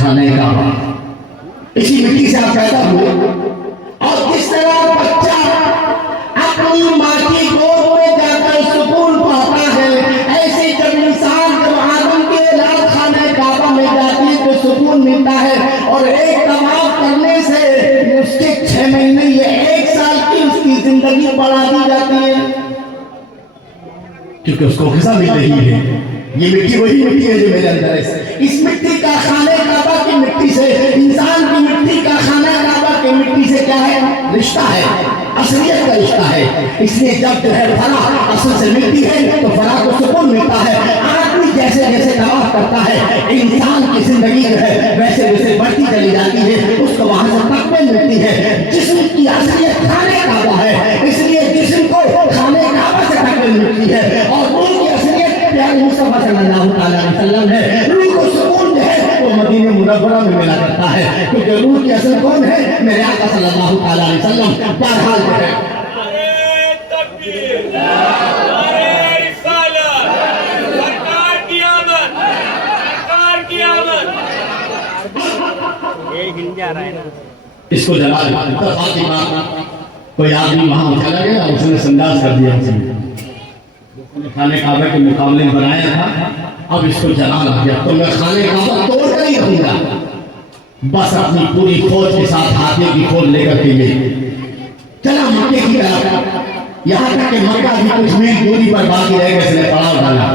خانہ کعبہ. اسی مٹی سے آپ پیدا ہوئے. اور کس طرح بچہ اپنی ماں کی گود میں جا کر سکون پاتا ہے, ایسے جب انسان جب آدم کے اولاد خانہ کعبہ میں جاتی ہے تو سکون ملتا ہے. اور ایک طواف کرنے سے اس کے 6 مہینے یہ 1 سال کی اس کی زندگی بڑھا دی جاتی ہے, کیونکہ اس کو غذا مل رہی ہے. یہ مٹی وہی مٹی ہے جو میرے اندر ہے. اس مٹی کا خانہ کعبہ کی مٹی سے, انسان کی مٹی کا خانہ کعبہ کی مٹی سے کیا ہے؟ رشتہ ہے, اصلیت کا رشتہ ہے. اس لیے جب جو ہے فرح اصل سے ملتی ہے تو فرح کو سکون ملتا ہے. آدمی جیسے جیسے طواف کرتا ہے انسان کی زندگی جو ہے ویسے ویسے بڑھتی چلی جاتی ہے, اس کو وہاں سے تقویت ملتی ہے. جسم کی اصلیت خانہ کعبہ ہے, اس لیے جسم کو خانہ کعبہ سے تقویت ملتی ہے. اور روح کی اصلیت پیارے مصطفیٰ صلی اللہ علیہ وسلم ہے. روح کو سکون جو ہے وہ مدینہ منورہ میں ملا کرتا ہے, کیونکہ روح کی اصل کون ہے؟ میرے آقا صلی اللہ علیہ وسلم. بہرحال جو ہے اس کو جلا دیا. کوئی آدمی وہاں چلا گیا, اس نے سنداز کر دیا. خانہ کعبہ کے مقابلے میں بنایا تھا, اب اس کو جلا دیا. تو میں خانہ کعبہ توڑ کر ہی رہوں گا, بس اپنی پوری فوج کے ساتھ ہاتھے کی فوج لے کر کے چلا مکے کی طرف. یہاں تک کہ مکہ بھی کچھ میل دوری پر باقی رہ گئے, اس نے پڑاؤ ڈالا.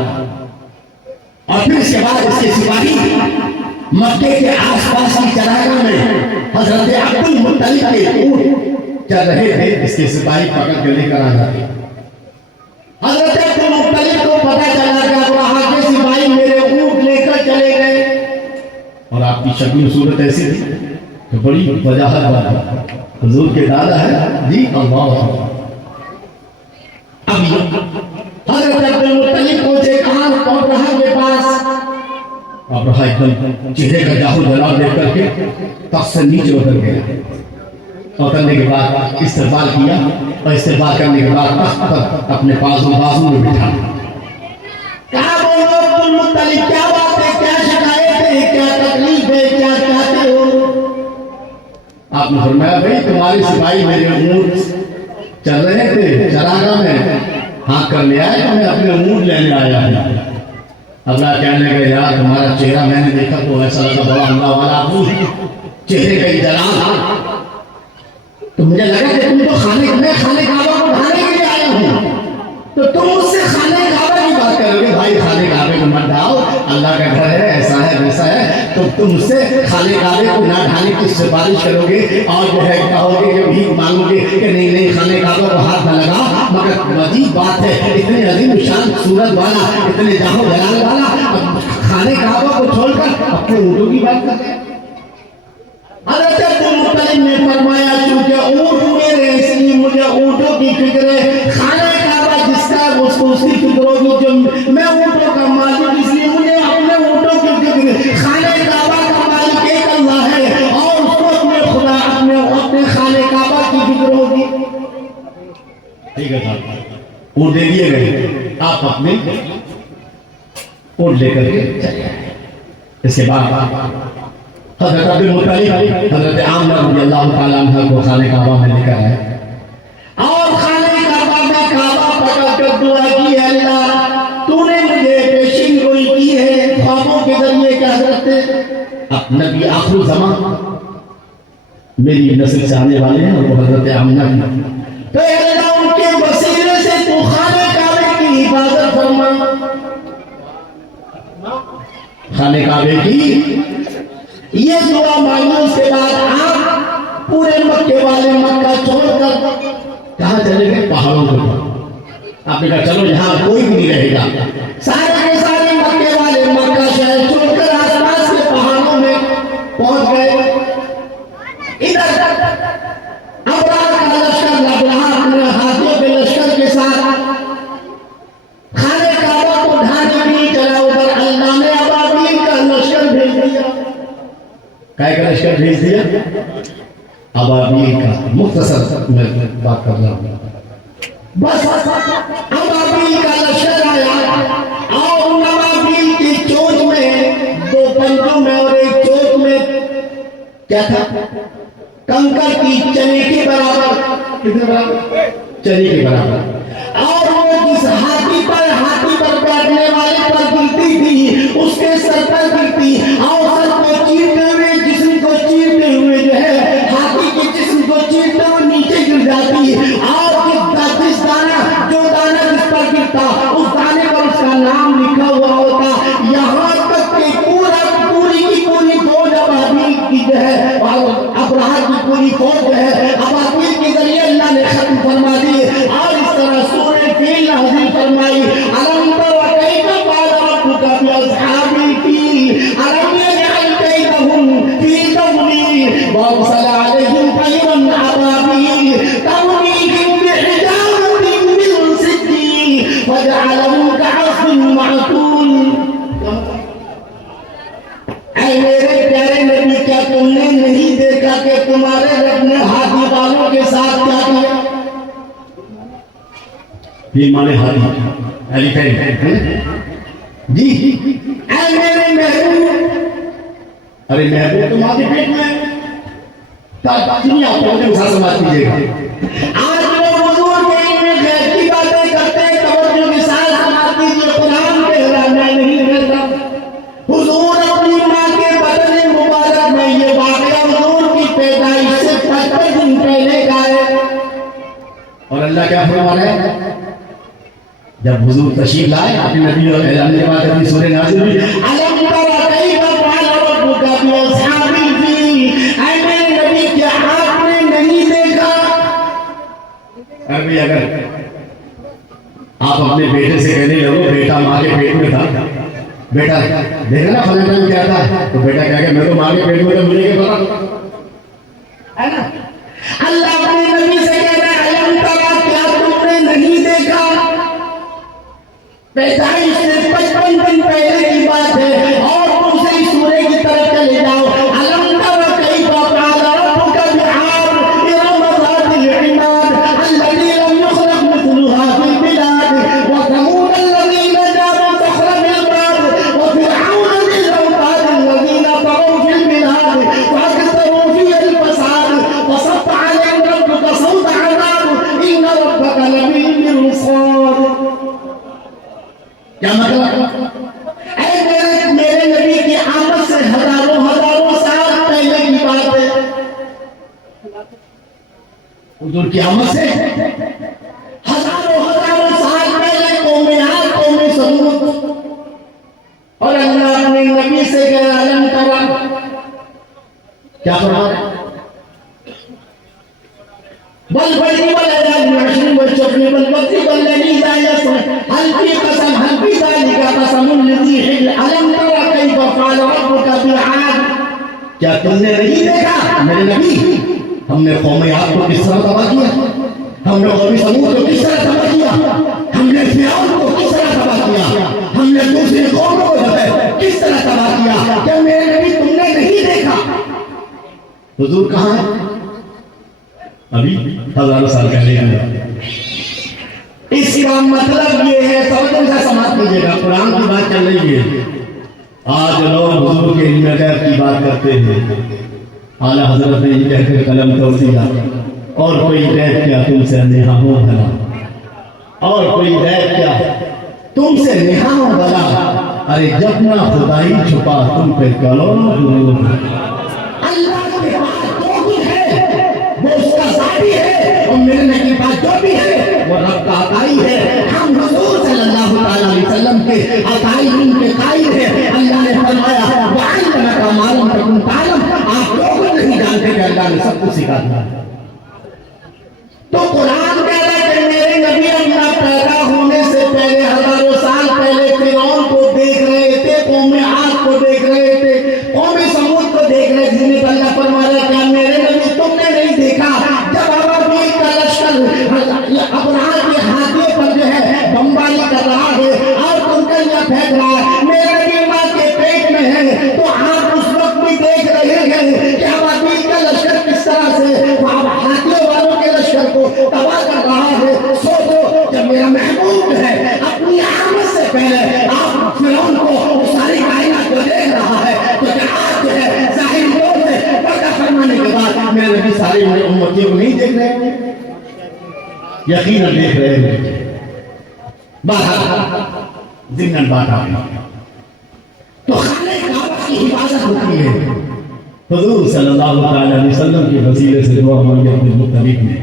اور پھر اس کے بعد اس کے سپاہی مکے کے آس پاس کی چراگاہ میں حضرت عبد المطلب کے اونٹ چل رہے تھے، اس کے سپاہی پکڑ کے لے کر آ جاتے۔ حضرت عبد المطلب کو پتہ چلا کہ ابرہہ کے سپاہی میرے اونٹ لے کر چلے گئے، اور آپ کی شکل و صورت ایسی تھی کہ بڑی وجاہت والا حضور کے دادا ہے جی اللہ۔ اب حضرت عبد المطلب پہنچے کہاں؟ ابرہہ کے پاس۔ ابرہہ ایک دم چہرے کا جاہو جلال دیکھ کر کے تخت سے نیچے اتر گیا، اترنے کے بعد استقبال کیا، اور استقبال کرنے کے بعد تخت پر اپنے بازو میں بٹھا۔ کہا بولو عبد المطلب، کیا بات ہے، کیا شکایت ہے، کیا تکلیف ہے، کیا چاہتے ہو؟ آپ نے فرمایا بھائی تمہارے سپاہی میرے اونٹ چل رہے تھے چراگاہ میں، ہاتھ کر لے آئے تو میں اپنے اونٹ لینے آیا ہوں۔ اللہ کہنے لگا یار تمہارا چہرہ میں نے دیکھا تو ایسا لگا بڑا اللہ والا چہرے کا جلال تھا، تو مجھے لگا کہ تم تو خانے کعبہ کو ڈھانے کے لیے آئے ہو، تو تم مجھ سے خانے کعبہ کی بات کرو گے؟ بھائی خانے کعبے کو مت ڈھاؤ، اللہ کا گھر ہے، ایسا ہے ویسا ہے، تو تم مجھ سے خانے کعبے کو نہ ڈھانے کی سفارش کرو گے، اور جو ہے کہو گے کہ بھیک مانگو گے کہ نہیں خانے کعبہ کو ہاتھ نہ لگا۔ مگر عجیب بات ہے، اتنے عظیم شان صورت والا، اتنے جاہو جلال والا خانے کعبہ کو چھوڑ کر اپنے اونٹوں کی بات کرتے ہیں۔ حضرت عبد المطلب نے فرمایا چونکہ اونٹ میرے اس لیے مجھے اونٹوں کی فکر ہے، خانہ کعبہ جس کا ہے اس کو اس کی فکر ہوگی، جو میں اونٹوں کا مالک اس لیے مجھے اپنے اونٹوں کی فکر ہے۔ خانہ کعبہ کا مالک ایک اللہ ہے، اور اس کو اپنے خدا اپنے خانہ کعبہ کی فکر ہوگی۔ ٹھیک ہے صاحب، اونٹ دے دیے گئے، آپ اپنے اونٹ لے کر کے چلے آئے۔ اس کے بعد حضرت عبد المطلب حضرت آمنہ رضی اللہ تعالیٰ عنہ کو خانہ کعبہ میں لے کر آئے، اور خانہ کعبہ میں کعبہ پکڑ کر دعا کی، اللہ تو نے مجھے پیشین گوئی کی ہے خوابوں کے ذریعے کہ حضرت نبی آخر زمان میری نسل سے آنے والے ہیں، اور وہ حضرت آمنہ کی، تو اللہ ان کے وسیلے سے تو خانہ کعبے کی حفاظت فرما۔ خانہ کعبے کی یہ دعا مانگنے اس کے بعد آپ پورے مکے والے مکہ چھوڑ کر کہاں چلے گئے؟ پہاڑوں کو۔ آپ نے کہا چلو یہاں کوئی بھی نہیں رہے گا، سارے کے سارے مکے والے مکہ شہر چھوڑ کر آس پاس کے پہاڑوں میں پہنچ گئے۔ ادھر ابرہہ کا لشکر اپنے ہاتھوں کے لشکر کے ساتھ خانہ کعبہ کو ڈھانے کے لیے چلا، ادھر اللہ نے ابابیل کا لشکر بھیج دیا۔ کائے کا لشکر بھیج دیا؟ ابابیل کا۔ مختصر میں بات کر رہا ہوں، بس ابابیل کا لشکر آیا، اور ان ابابیل کی چونچ میں دو پنجوں میں اور ایک چونچ میں کیا تھا؟ کنکر کی چنے کے برابر۔ کتنے برابر؟ چنے کے برابر۔ اور وہ جس ہاتھی پر بیٹھنے والے پر گرتی تھی اس کے سر پر گرتی، اور سر کو چیرتے ہوئے جسم کو چیرتے ہوئے جو ہے ہاتھی کے جسم کو چیرتے ہوئے نیچے گر جاتی، اور جس دانہ جو دانہ جس پر گرتا اس دانے پر اس کا نام لکھا ہوا ہوتا، یہاں تک کہ پوری کی پوری فوج ابابیل کی جو ہے ابرہہ کی پوری فوج جو ہے ابابیل کے ذریعے اللہ نے ختم فرما دی۔ اور اس طرح سورہ فیل نازل فرمائی، الم تر کیف فعل ربک باصحاب الفیل الم یجعل کیدہم فی تضلیل وارسل علیہم طیرا ابابیل ترمیہم بحجارۃ من سجیل فجعلہم کعصف معقول۔ اے میرے پیارے نبی، کیا تم نے نہیں دیکھا کہ تمہارے رب نے ہاتھی والوں کے ساتھ کیا کیا؟ یہ مانے ہاتھی جی، اے میرے محبوب، ارے محبوب تم آگے پیٹ میں آپ کو سمجھ کیجیے گا۔ آج لوگ حضور کے علم غیب کی باتیں کرتے ہیں، توجہ کے ساتھ سماعت کیجیے، قرآن کہہ رہا میں نہیں کہتا۔ حضور اپنی ماں کے بدن مبارک میں یہ واقعہ حضور کی پیدائش سے 55 دن پہلے کا ہے، اور اللہ کیا فرما رہا ہے؟ جب حضور تشریف لائے اپنے نبی اور اعلان کے بعد اپنی سورہ نازل ہوئی، الم تر کیف فعل ربک ابھی اگر آپ اپنے بیٹے سے کہنے لگو بیٹا ماں کے پیٹ میں تھا، بیٹا دیکھا نا فلاں ٹائم کیا تھا، تو بیٹا کہہ گا میں تو ماں کے پیٹ میں تھا، مجھے کیا پتا ہے نا۔ اللہ اپنے نبی سے کہہ رہا ہے علم ترا کیا تم نے نہیں دیکھا، پیدائش سے 55 دن پہلے کی بات ہے، اور تم سے اس سورے کی طرف چلے جاؤ۔ علم ترا کیف فعل ربک بعاد ارم ذات العماد التي لم يخلق مثلها في البلاد وثمود الذين جابوا الصخر بالواد وفرعون ذي الاوتاد الذين طغوا في البلاد فاكثروا فيها الفساد وصب عليهم ربك صوت عذاب ان ربك لبالمرصاد۔ کیا مطلب؟ اے میرے نبی کی آمد سے ہزاروں سال پہلے کی بات ہے، حضور کی آمد سے ہزاروں سال پہلے قوم عاد قوم ثمود، اور اللہ اپنے نبی سے کہا علم ترا کیا فرمایا، بل بڑی والعداد والعشر والشفر والبطر والذي لا يصلح هل في قسم هل في ذلك قسم لذي حجر ألم تر كيف فعل ربك بالعاد۔ کیا تم نے نہیں دیکھا میرے نبی ہم نے قوم عاد کو کس طرح تباہ کیا، ہم نے قوم ثمود کو کس طرح تباہ کیا، ہم نے فرعون کو کس طرح تباہ کیا، ہم نے دوسری قوموں کو کس طرح تباہ کیا، کیا میرے نبی تم نے نہیں دیکھا؟ حضور کہاں ہے؟ ابھی ہزاروں سال پہلے کا۔ اس کا مطلب یہ ہے، توجہ سے سماعت کیجیے گا، قرآن کی بات چل رہی ہے۔ آج لوگ حضور کے علم غیب کی بات کرتے ہیں، اعلیٰ حضرت نے یہ کہہ کے قلم توڑ دیا، اور کوئی غیب کیا تم سے نہا ہو بھلا، اور کوئی غیب کیا تم سے نہا ہو بھلا، ارے جب نہ خدائی چھپا تم پہ کرو ضرور۔ اللہ کے پاس جو بھی ہے وہ اس کا ذاتی ہے، اور میرے کے پاس جو بھی ہے وہ رب کا عطائی ہے۔ ہم حضور صلی اللہ تعالیٰ علیہ وسلم کے عطائی ان کے قائل ہیں۔ اللہ نے فرمایا وَعَلَّمَكَ مَا لَمْ تَكُنْ تَعْلَمْ، آپ لوگ نہیں جانتے کہ اللہ نے سب کچھ سکھا دیا۔ تو قرآن کہتا ہے کہ میرے نبی اپنا پیدا ہونے سے پہلے ہزاروں سال پہلے فرعون کو دیکھ رہے تھے، قوم عاد کو دیکھ رہے تھے، قوم ثمود کو دیکھ رہے تھے، جنہیں اللہ فرمایا کیا میرے نبی تم نے نہیں دیکھا جب ابابیل کا لشکر ابراہ کے ہاتھیوں پر جو ہے بمباری کر رہا ہے اور کنکریاں پھینک رہا ہے، میرے نبی ماں کے پیٹ میں ہے، تو آپ اس وقت بھی دیکھ رہے ہیں کہ ابابیل کا لشکر کس طرح سے ہاتھیوں والوں کے لشکر کو تباہ کر رہا ہے۔ سوچو جب میرا محبوب ہے اپنی آمد سے پہلے آپ فرعون کو ساری کائنات کو دیکھ رہا ہے، تو کیا آپ جو ہے ظاہری طور سے پردہ فرمانے کے بعد میرے نبی ساری امتیوں کو نہیں دیکھ رہے ہیں؟ یقیناً دیکھ رہے ہیں۔ بہرحال ضمن بات آ گئی تو خانہ کعبہ کی حفاظت ہوتی ہے۔ حضور صلی اللہ علیہ وسلم کے وسیلے سے دعا مانگی عبد المطلب نے،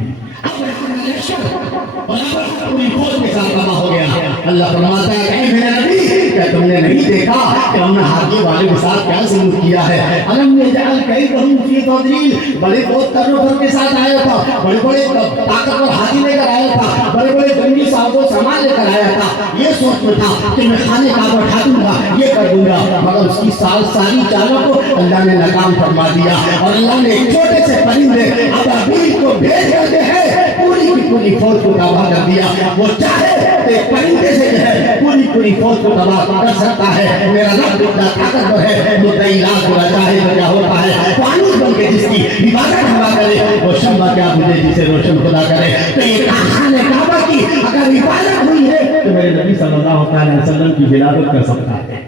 پوری فوج کے ساتھ تباہ ہو گیا۔ اللہ فرماتا ہے کہ میرے نبی کیا تم نے نہیں دیکھا کہ ہم نے ہاتھی والے کے ساتھ کیا سلوک کیا ہے؟ علم یجعل کیدہم فی تضلیل، بڑے بہت تجربہ کے ساتھ آیا تھا، بڑے بڑے طاقتور ہاتھی لے کر آیا تھا، بڑے بڑے جنگی ساز و سامان لے کر آیا تھا، یہ سوچ میں تھا کہ میں خانے کعبہ اٹھا دوں گا، یہ کر دوں گا، مگر اس کی ساری چالوں کو اللہ نے ناکام فرما دیا، اور اللہ نے ایک چھوٹے سے پرندے ابابیل کو بھیج کر کے ہے پوری کی پوری فوج کو تباہ کر دیا۔ وہ چاہے کہ پرندے سے جو ہے پوری فوج کو تباہ کر سکتا ہے، میرا رب اتنا طاقتور ہے، مدعی لاکھ ہونا چاہے تو کیا ہوتا ہے، فانوس بن کے جس کی عبادت ہوا کرے وہ شمع کیا بجھے جسے روشن خدا کرے۔ تو یہ خانہ کعبہ کی اگر عبادت ہوئی ہے تو میرے نبی صلی اللہ علیہ وسلم کی ولادت کر سکتا ہے۔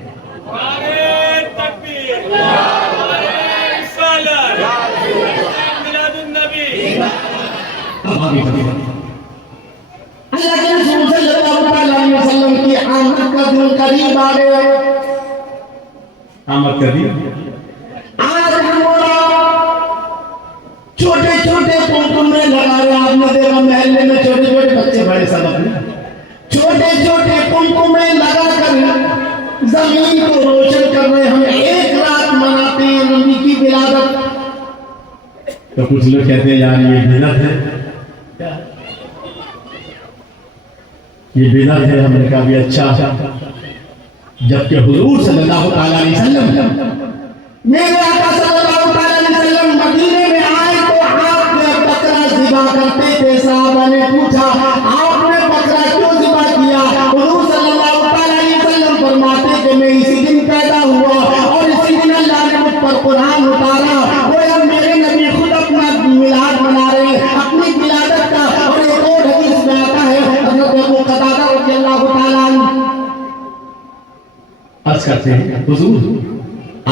اللہ کے رسول صلی اللہ علیہ وسلم کی آمد کا دن قریب آ گیا۔ آمد کر دی آج ہمارا چھوٹے چھوٹے پنکھوں میں لگا رہے، آپ نے دیکھا محلے میں چھوٹے چھوٹے بچے بڑے سب اپنے چھوٹے چھوٹے پنکھوں میں لگا کر زمین کو روشن کر رہے، ہم ایک رات مناتے ہیں نبی کی ولادت۔ تو کچھ لوگ کہتے ہیں یار یہ بدعت ہے، یہ بدعت ہے. ہم نے کہا بھی اچھا. جبکہ حضور صلی اللہ تعالیٰ علیہ وسلم میرے آقا صلی اللہ تعالیٰ علیہ وسلم مدینے میں آئے تو آپ نے بکرا ذبح کرتے تھے. صحابہ نے پوچھا آپ نے بکرا کیوں ذبح کیا؟ حضور صلی اللہ تعالیٰ علیہ وسلم فرماتے کہ میں اسی دن پیدا ہوا اور اسی دن اللہ نے مجھ پر قرآن اتارا. گویا میرے نبی خود اپنا میلاد منا رہے ہیں، اپنی ولادت کا. اور ایک اور حدیث میں آتا ہے حضرت ابو قتادہ رضی اللہ تعالیٰ عنہ عرض کرتے ہیں حضور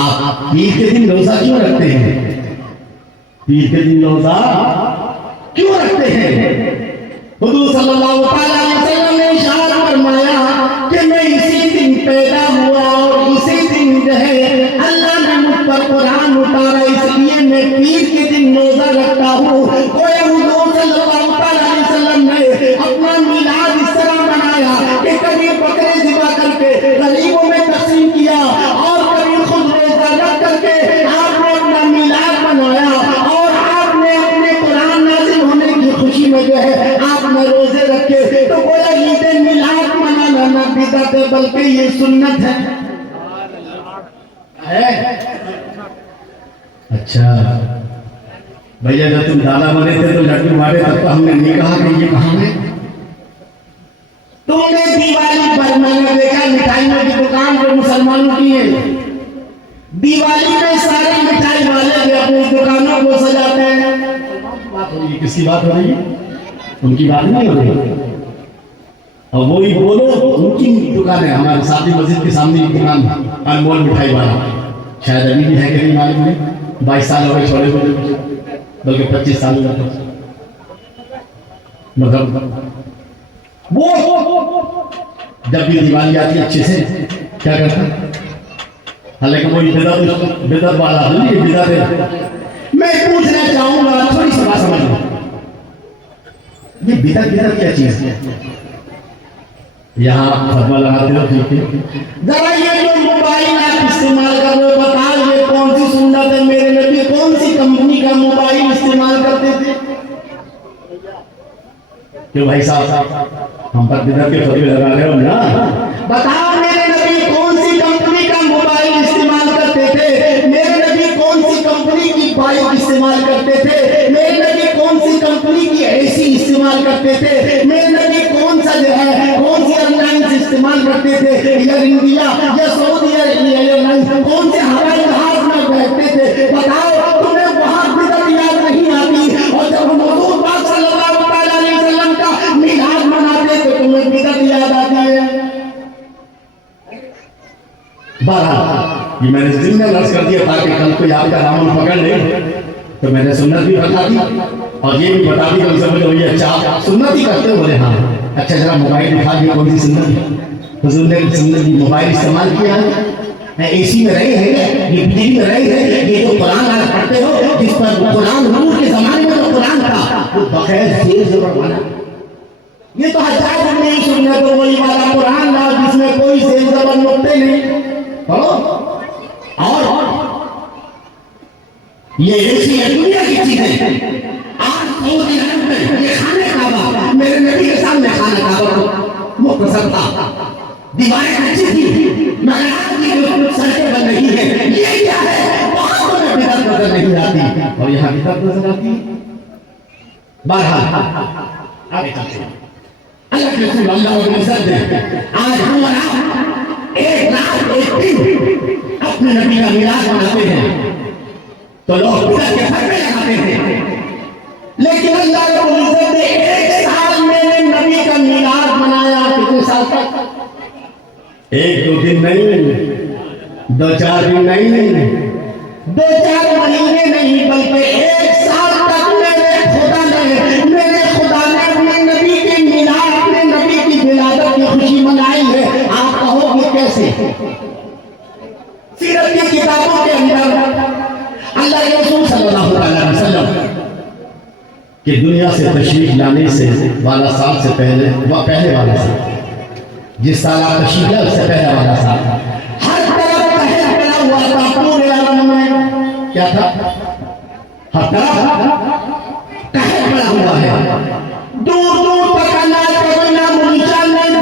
آپ پیر کے دن روزہ کیوں رکھتے ہیں؟ پیر کے دن روزہ کیوں رکھتے ہیں؟ حضور صلی اللہ تعالیٰ علیہ وسلم نے ارشاد فرمایا کہ میں اسی دن پیدا ہوا اور اسی دن جو ہے اللہ نے مجھ پر قرآن اتارا، اس لیے میں پیر کے دن روزہ رکھتا ہوں. کوئی حضور صلی اللہ تعالیٰ علیہ وسلم نے اپنا میلاد اس طرح منایا کہ کبھی بکرے ذبح کر کے غریبوں میں تقسیم کیا اور کبھی خود روزہ رکھ کر کے آپ نے اپنا میلاد منایا اور آپ نے اپنے قرآن نازل ہونے کی خوشی میں جو ہے آپ نے روزے رکھے. تو گویا عید میلاد منانا نہ بدعت ہے بلکہ یہ سنت ہے. اچھا بھیا جب تم دادا بنے تھے تو لڈو مارے تب تو ہم نے نہیں کہا کہ یہ کہاں ہے. تم نے دیوالی پر میں نے دیکھا مٹھائیوں کی دکان جو مسلمانوں کی ہے، دیوالی میں سارے مٹھائی والے بھی اپنی دکانوں کو سجاتے ہیں. بات ہو رہی ہے، کس کی بات ہو رہی ہے؟ ان کی بات نہیں ہو رہی. اور وہی بولو ان کی دکان ہے. ہمارے ساتھی مسجد کے سامنے ایک دکان ہے انمول مٹھائی والا، شاید ابھی بھی ہے کہ نہیں معلوم نہیں. 22 سال ہو گئے چھوڑے ہوئے، بلکہ 25 سال ہو گئے. مطلب وہ جب بھی دیوالی آتی ہے اچھے سے کیا کرتا ہے، حالانکہ وہی بدعت والا نہیں، یہ بدعت ہے. میں پوچھنا چاہوں گا تھوڑی سی بات سمجھ لو، یہ بدعت کیا چیز ہے؟ یہاں فتویٰ لگاتے ہو ٹھیک ہے. ذرا یہ جو موبائل آپ استعمال کر رہے ہو بتاؤ یہ کون سی سنت ہے؟ میرے نبی کون سی کمپنی کا موبائل استعمال کرتے تھے؟ کہ بھائی صاحب ہم پر بدعت کے فتوے لگا رہے ہو نا. بتاؤ میرے نبی کون سی کمپنی کا موبائل استعمال کرتے تھے؟ میرے نبی کون سی کمپنی کی بائک استعمال کرتے تھے؟ میرے نبی کون سی کمپنی کی اے سی استعمال کرتے تھے؟ میرے نبی کون سا جو ہے کون سی ایئر لائنز استعمال کرتے تھے؟ ایئر انڈیا یا سعودی ایئر لائنز کون سے ہوائی جہاز میں بیٹھتے تھے؟ بتاؤ تمہیں وہاں بدعت یاد نہیں آتی؟ اور جب ہم حضور پاک صلی اللہ تعالیٰ علیہ وسلم کا میلاد مناتے تو تمہیں بدعت یاد آتی ہے؟ بہرحال یہ میں نے ذمہ لفظ کر دیا تاکہ کل کوئی آپ کا نام پکڑ لے تو میں نے سنت بھی بتا دی اور یہ بھی بتا دی کہ سمجھ لو یہ اچھا سنت ہی کرتے ہو. بولے ہاں اچھا ذرا موبائل دکھا دیا کون سی سنت ہے. حضور نے سنت موبائل استعمال کیا ہے، اے سی میں رہے ہیں، یہ بجلی میں رہے ہیں. یہ جو قرآن آپ پڑھتے ہو جس پر قرآن حضور کے زمانے میں جو قرآن تھا وہ بغیر زیر زبر والا، یہ تو حجاج ہم نے سنت وہی والا قرآن تھا جس میں کوئی زیر زبر نقطے نہیں. اور یہ ایسی ہے دنیا کی چیزیں. آج سعودی عرب میں یہ خانہ کعبہ میرے نبی کے سامنے خانہ کعبہ مختصر تھا، دیواریں اچھی تھی مگر آج کی جو سڑکیں بن رہی ہیں یہ کیا ہے؟ وہاں پر بدعت نظر نہیں آتی اور یہاں بدعت نظر آتی ہے. بہرحال آگے چلتے ہیں. اللہ کے رسول اللہ علیہ وسلم آج ہم اور آپ ایک رات ایک دن اپنے نبی کا میلاد مناتے ہیں تو لوگ بدعت کے فتوے لگاتے ہیں. لیکن اللہ رب العزت نے ایک سال میں نبی کا میلاد منایا. کتنے سال تک؟ 1-2 دن نہیں، 2-4 دن نہیں، 2-4 مہینے نہیں بلکہ 1 سال تک میرے خدا نے اپنے نبی کے میلاد اپنے نبی کی ولادت کی خوشی منائی ہے. آپ کہو گے کیسے؟ سیرت کی کتابوں کے اندر اللہ کے رسول صلی اللہ علیہ وسلم کہ دنیا سے تشریف لانے سے والا سال سے پہلے پہلے والا سال جس سال آپ تشریف لائے اس سے پہلے والا سال ہر طرف قہر پڑا ہوا تھا. پورے عالم میں کیا تھا؟ ہر طرف قہر پڑا ہوا ہے. دور دور تک اللہ کے بنا ملچان میں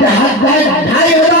2,500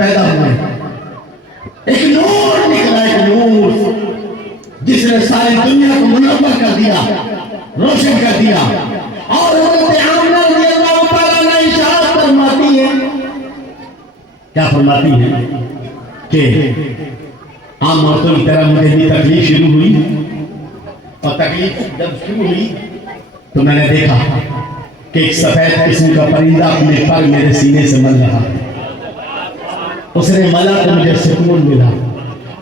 پیدا ہوئے, ایک نور نکلا, ایک نور جس نے ساری دنیا کو منور کر دیا, روشن کر دیا. اور حضرت آمنہ رضی اللہ تعالیٰ نے ارشاد فرماتی ہے, کیا فرماتی ہے کہ عام عورتوں کی طرح مجھے بھی تکلیف شروع ہوئی, اور تکلیف جب شروع ہوئی تو میں نے دیکھا کہ ایک سفید قسم کا پرندہ اپنے پر میرے سینے سے مل رہا ہے. اس نے ملا تو مجھے سکون ملا.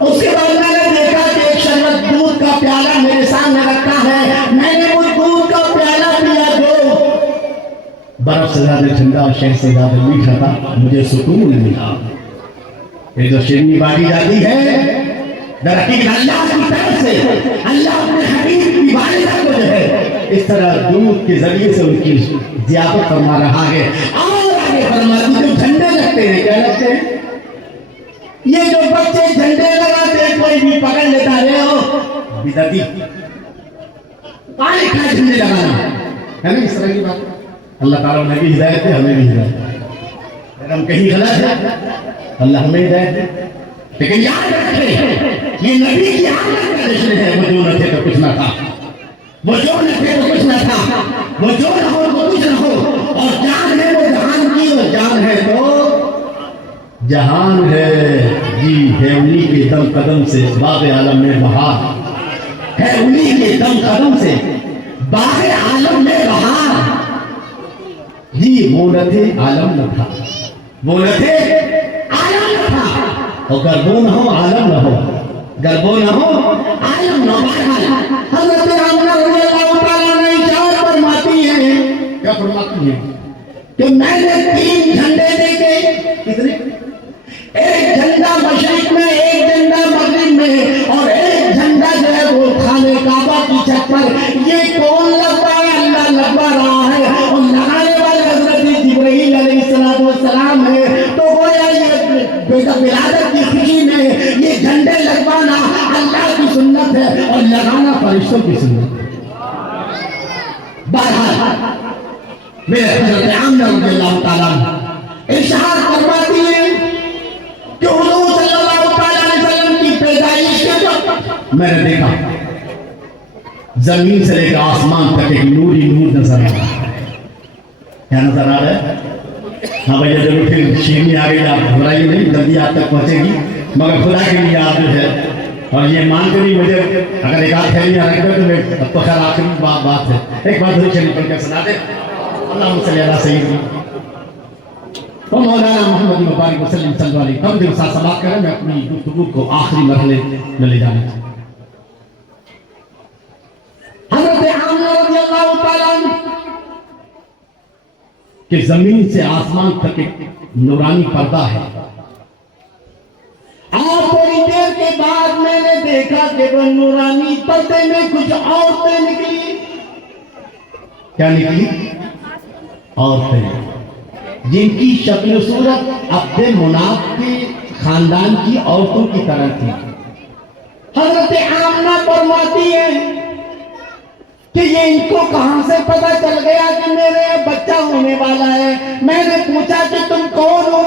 اس کے بعد میں نے دیکھا کہ ایک شربت دودھ کا پیالہ میرے سامنے رکھا ہے, میں نے وہ دودھ کا پیالہ پیا جو برف سے زیادہ ٹھنڈا اور شہد سے زیادہ میٹھا تھا, مجھے سکون ملا. یہ جو شیرنی باغی جاتی ہے درحقیقت اللہ کی طرف سے, اللہ اپنے حبیب کی والدہ کو جو ہے اس طرح دودھ کے ذریعے سے ان کی ضیافت فرما رہا ہے. اور آگے فرماتی جو جھنڈے لگتے ہیں, کیا لگتے ہیں, یہ جو بچے جھنڈے لگاتے ہیں, کوئی بھی پکڑ لیتا ہے ہو بدعتی پانی کا جھنڈے لگانا ہے نا, اس طرح کی بات. اللہ تعالیٰ نے بھی ہدایت ہے, ہمیں بھی ہدایت ہے. اگر ہم کہیں غلط ہے اللہ ہمیں ہدایت ہے, لیکن یاد رکھیں یہ نبی کی آمد کا جشن ہے. وہ جو نہ تھے تو کچھ نہ تھا, وہ جو نہ تھے تو کچھ نہ تھا, وہ جو نہ ہو تو کچھ نہ ہو, اور جان ہے وہ جہان کی, اور جان ہے تو جہان ہے. جی ہے انہی کے دم قدم سے باغ عالم میں بہار, ہے انہی کے دم قدم سے باغ عالم میں بہار. جی وہ نہ تھے عالم نہ تھا, وہ نہ تھے عالم نہ تھا, اور گربو نہ ہو عالم نہ ہو, گربو نہ ہو عالم نہ ہو. حضرت آمنہ رضی اللہ تعالیٰ نے ارشاد فرماتی ہے, کیا فرماتی ہے کہ میں نے 3 جھنڈے دیکھے. کتنے؟ ایک جھنڈا مشرق میں, ایک جھنڈا مغرب میں, اور ایک جھنڈا جو ہے وہ خانہ کعبہ کی چھت پر. یہ کون لگوا ہے؟ اللہ لگوا رہا ہے, اور لگانے والے حضرت جبرائیل علیہ السلام ہے. تو گویا یہ ولادت کی خوشی میں یہ جھنڈے لگوانا اللہ کی سنت ہے, اور لگانا فرشتوں کی سنت ہے. بہرحال میرے حضرت آمنہ رضی اللہ تعالیٰ ارشاد فرماتی ہے کہ حضور صلی اللہ تعالیٰ علیہ وسلم کی پیدائش کے وقت میں نے دیکھا زمین سے لے کر آسمان تک ایک نوری نور نظر آ رہا ہے. کیا نظر آ رہا ہے؟ ہاں بھائی ضرور پھر شیرنی آ گئی, آپ برائی نہیں, جلدی آپ تک پہنچے گی, مگر خدا کے لیے آپ جو ہے, اور یہ مان کر ہی مجھے اگر ایک آدھ پھیلی رکھ دو تو میں اب تو خیر آخری بات ہے, ایک بات ضرور چلی پڑھ کر سنا دے. اللہم صلی اللہ سیدنا و مولانا محمد مبارک وسلم صلی اللہ علیہ. ہم جو ساتھ سماعت کریں, میں اپنی گفتگو کو آخری مرحلے میں لے جانا چاہتا ہوں. حضرت آمنہ رضی اللہ تعالیٰ کہ زمین سے آسمان تک ایک نورانی پردہ ہے. اور تھوڑی دیر کے بعد میں نے دیکھا کہ وہ نورانی پردے میں کچھ عورتیں نکلی. کیا نکلی؟ عورتیں جن کی شکل و صورت عبد مناف کے خاندان کی عورتوں کی طرح تھی. حضرت آمنہ فرماتی ہے کہ یہ ان کو کہاں سے پتہ چل گیا کہ میرے بچہ ہونے والا ہے. میں نے پوچھا کہ تم کون ہو؟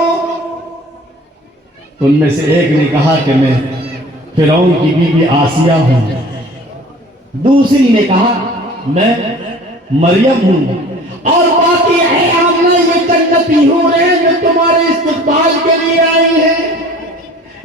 ان میں سے ایک نے کہا کہ میں فرعون کی بیوی آسیہ ہوں. دوسری نے کہا میں مریم ہوں. اور باقی اے آمنہ یہ جنتی حور ہیں جو تمہارے استقبال کے لیے آئی ہیں.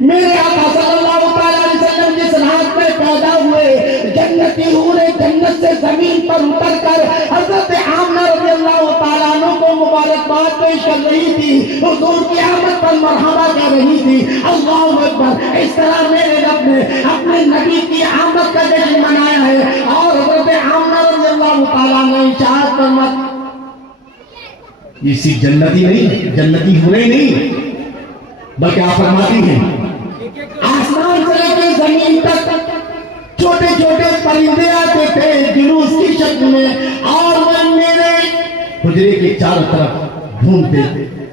میرے آقا صلی اللہ تعالیٰ علیہ وسلم جس رات میں پیدا ہوئے, جنتی حوریں جنت سے زمین پر اتر کر حضرت آمنہ رضی اللہ تعالیٰ عنہ کو مبارکباد پیش کر رہی تھی, حضور کی آمد پر مرحبا کر رہی تھی. اللہ اکبر. اس طرح میرے رب نے اپنے نبی کی آمد کا جشن منایا ہے. اور حضرت آمنہ رضی اللہ تعالیٰ نے ارشاد فرمایا, اسی جنتی نہیں, جنتی حوریں نہیں, بلکہ آپ فرماتی ہیں آسمان سے لے کے زمین تک چھوٹے چھوٹے پرندے آتے تھے جلوس کی شکل میں, اور وہ میرے حجرے کے چاروں طرف گھومتے,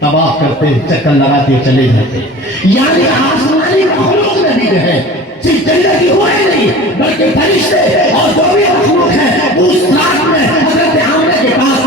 طواف کرتے, چکر لگاتے چلے جاتے. یعنی آسمانی مخلوق میں بھی جو ہے صرف جنتی حوریں نہیں بلکہ فرشتے اور جو بھی مخلوق ہیں اس رات میں حضرت آمنہ کے پاس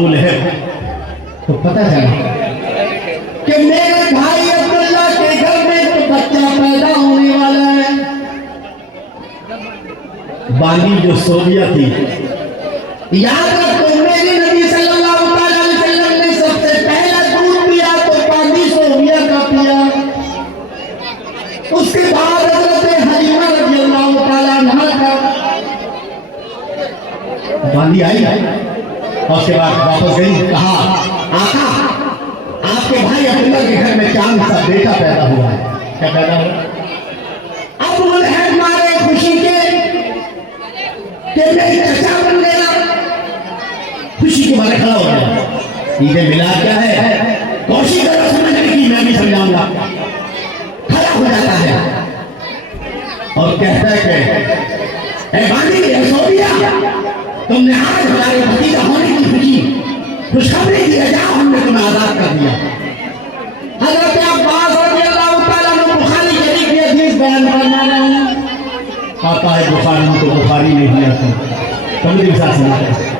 ابو لہب تو پتہ چلا کہ میرے بھائی عبداللہ کے گھر میں تو بچہ پیدا ہونے والا ہے. باندی جو سوبیا تھی، یاد رکھو میرے نبی صلی اللہ علیہ وسلم نے سب سے پہلا دودھ پیا تو باندی سوبیا کا پیا. اس کے بعد حضرت حلیمہ رضی اللہ تعالیٰ عنہا کا. باندی آئی اور اس کے بعد واپس گئی، کہا آقا آپ کے بھائی عبداللہ کے گھر میں چاند سا بیٹا پیدا ہوا ہے. کیا پیدا ہوا؟ ابو لہب مارے خوشی کے کہ میری چچا بن گیا، خوشی کے مارے کھڑا ہو گیا. عید میلاد کیا ہے؟ کوشش کرو سمجھنے کی، میں بھی سمجھاؤں گا. کھڑا ہو جاتا ہے اور کہتا ہے کہ اے باندی اے سوبیا، تم نے آج ہمارے بھتیجا ہونے کی خوشخبری دی ہے، جاؤ ہم نے تمہیں آزاد کر دیا. حضرت عباس رضی اللہ تعالیٰ عنہ بخاری شریف کی حدیث بیان فرما رہے ہیں. آتا ہے بخاری تو بخاری نہیں آتا، سمجھ کے ساتھ سمجھتے ہیں.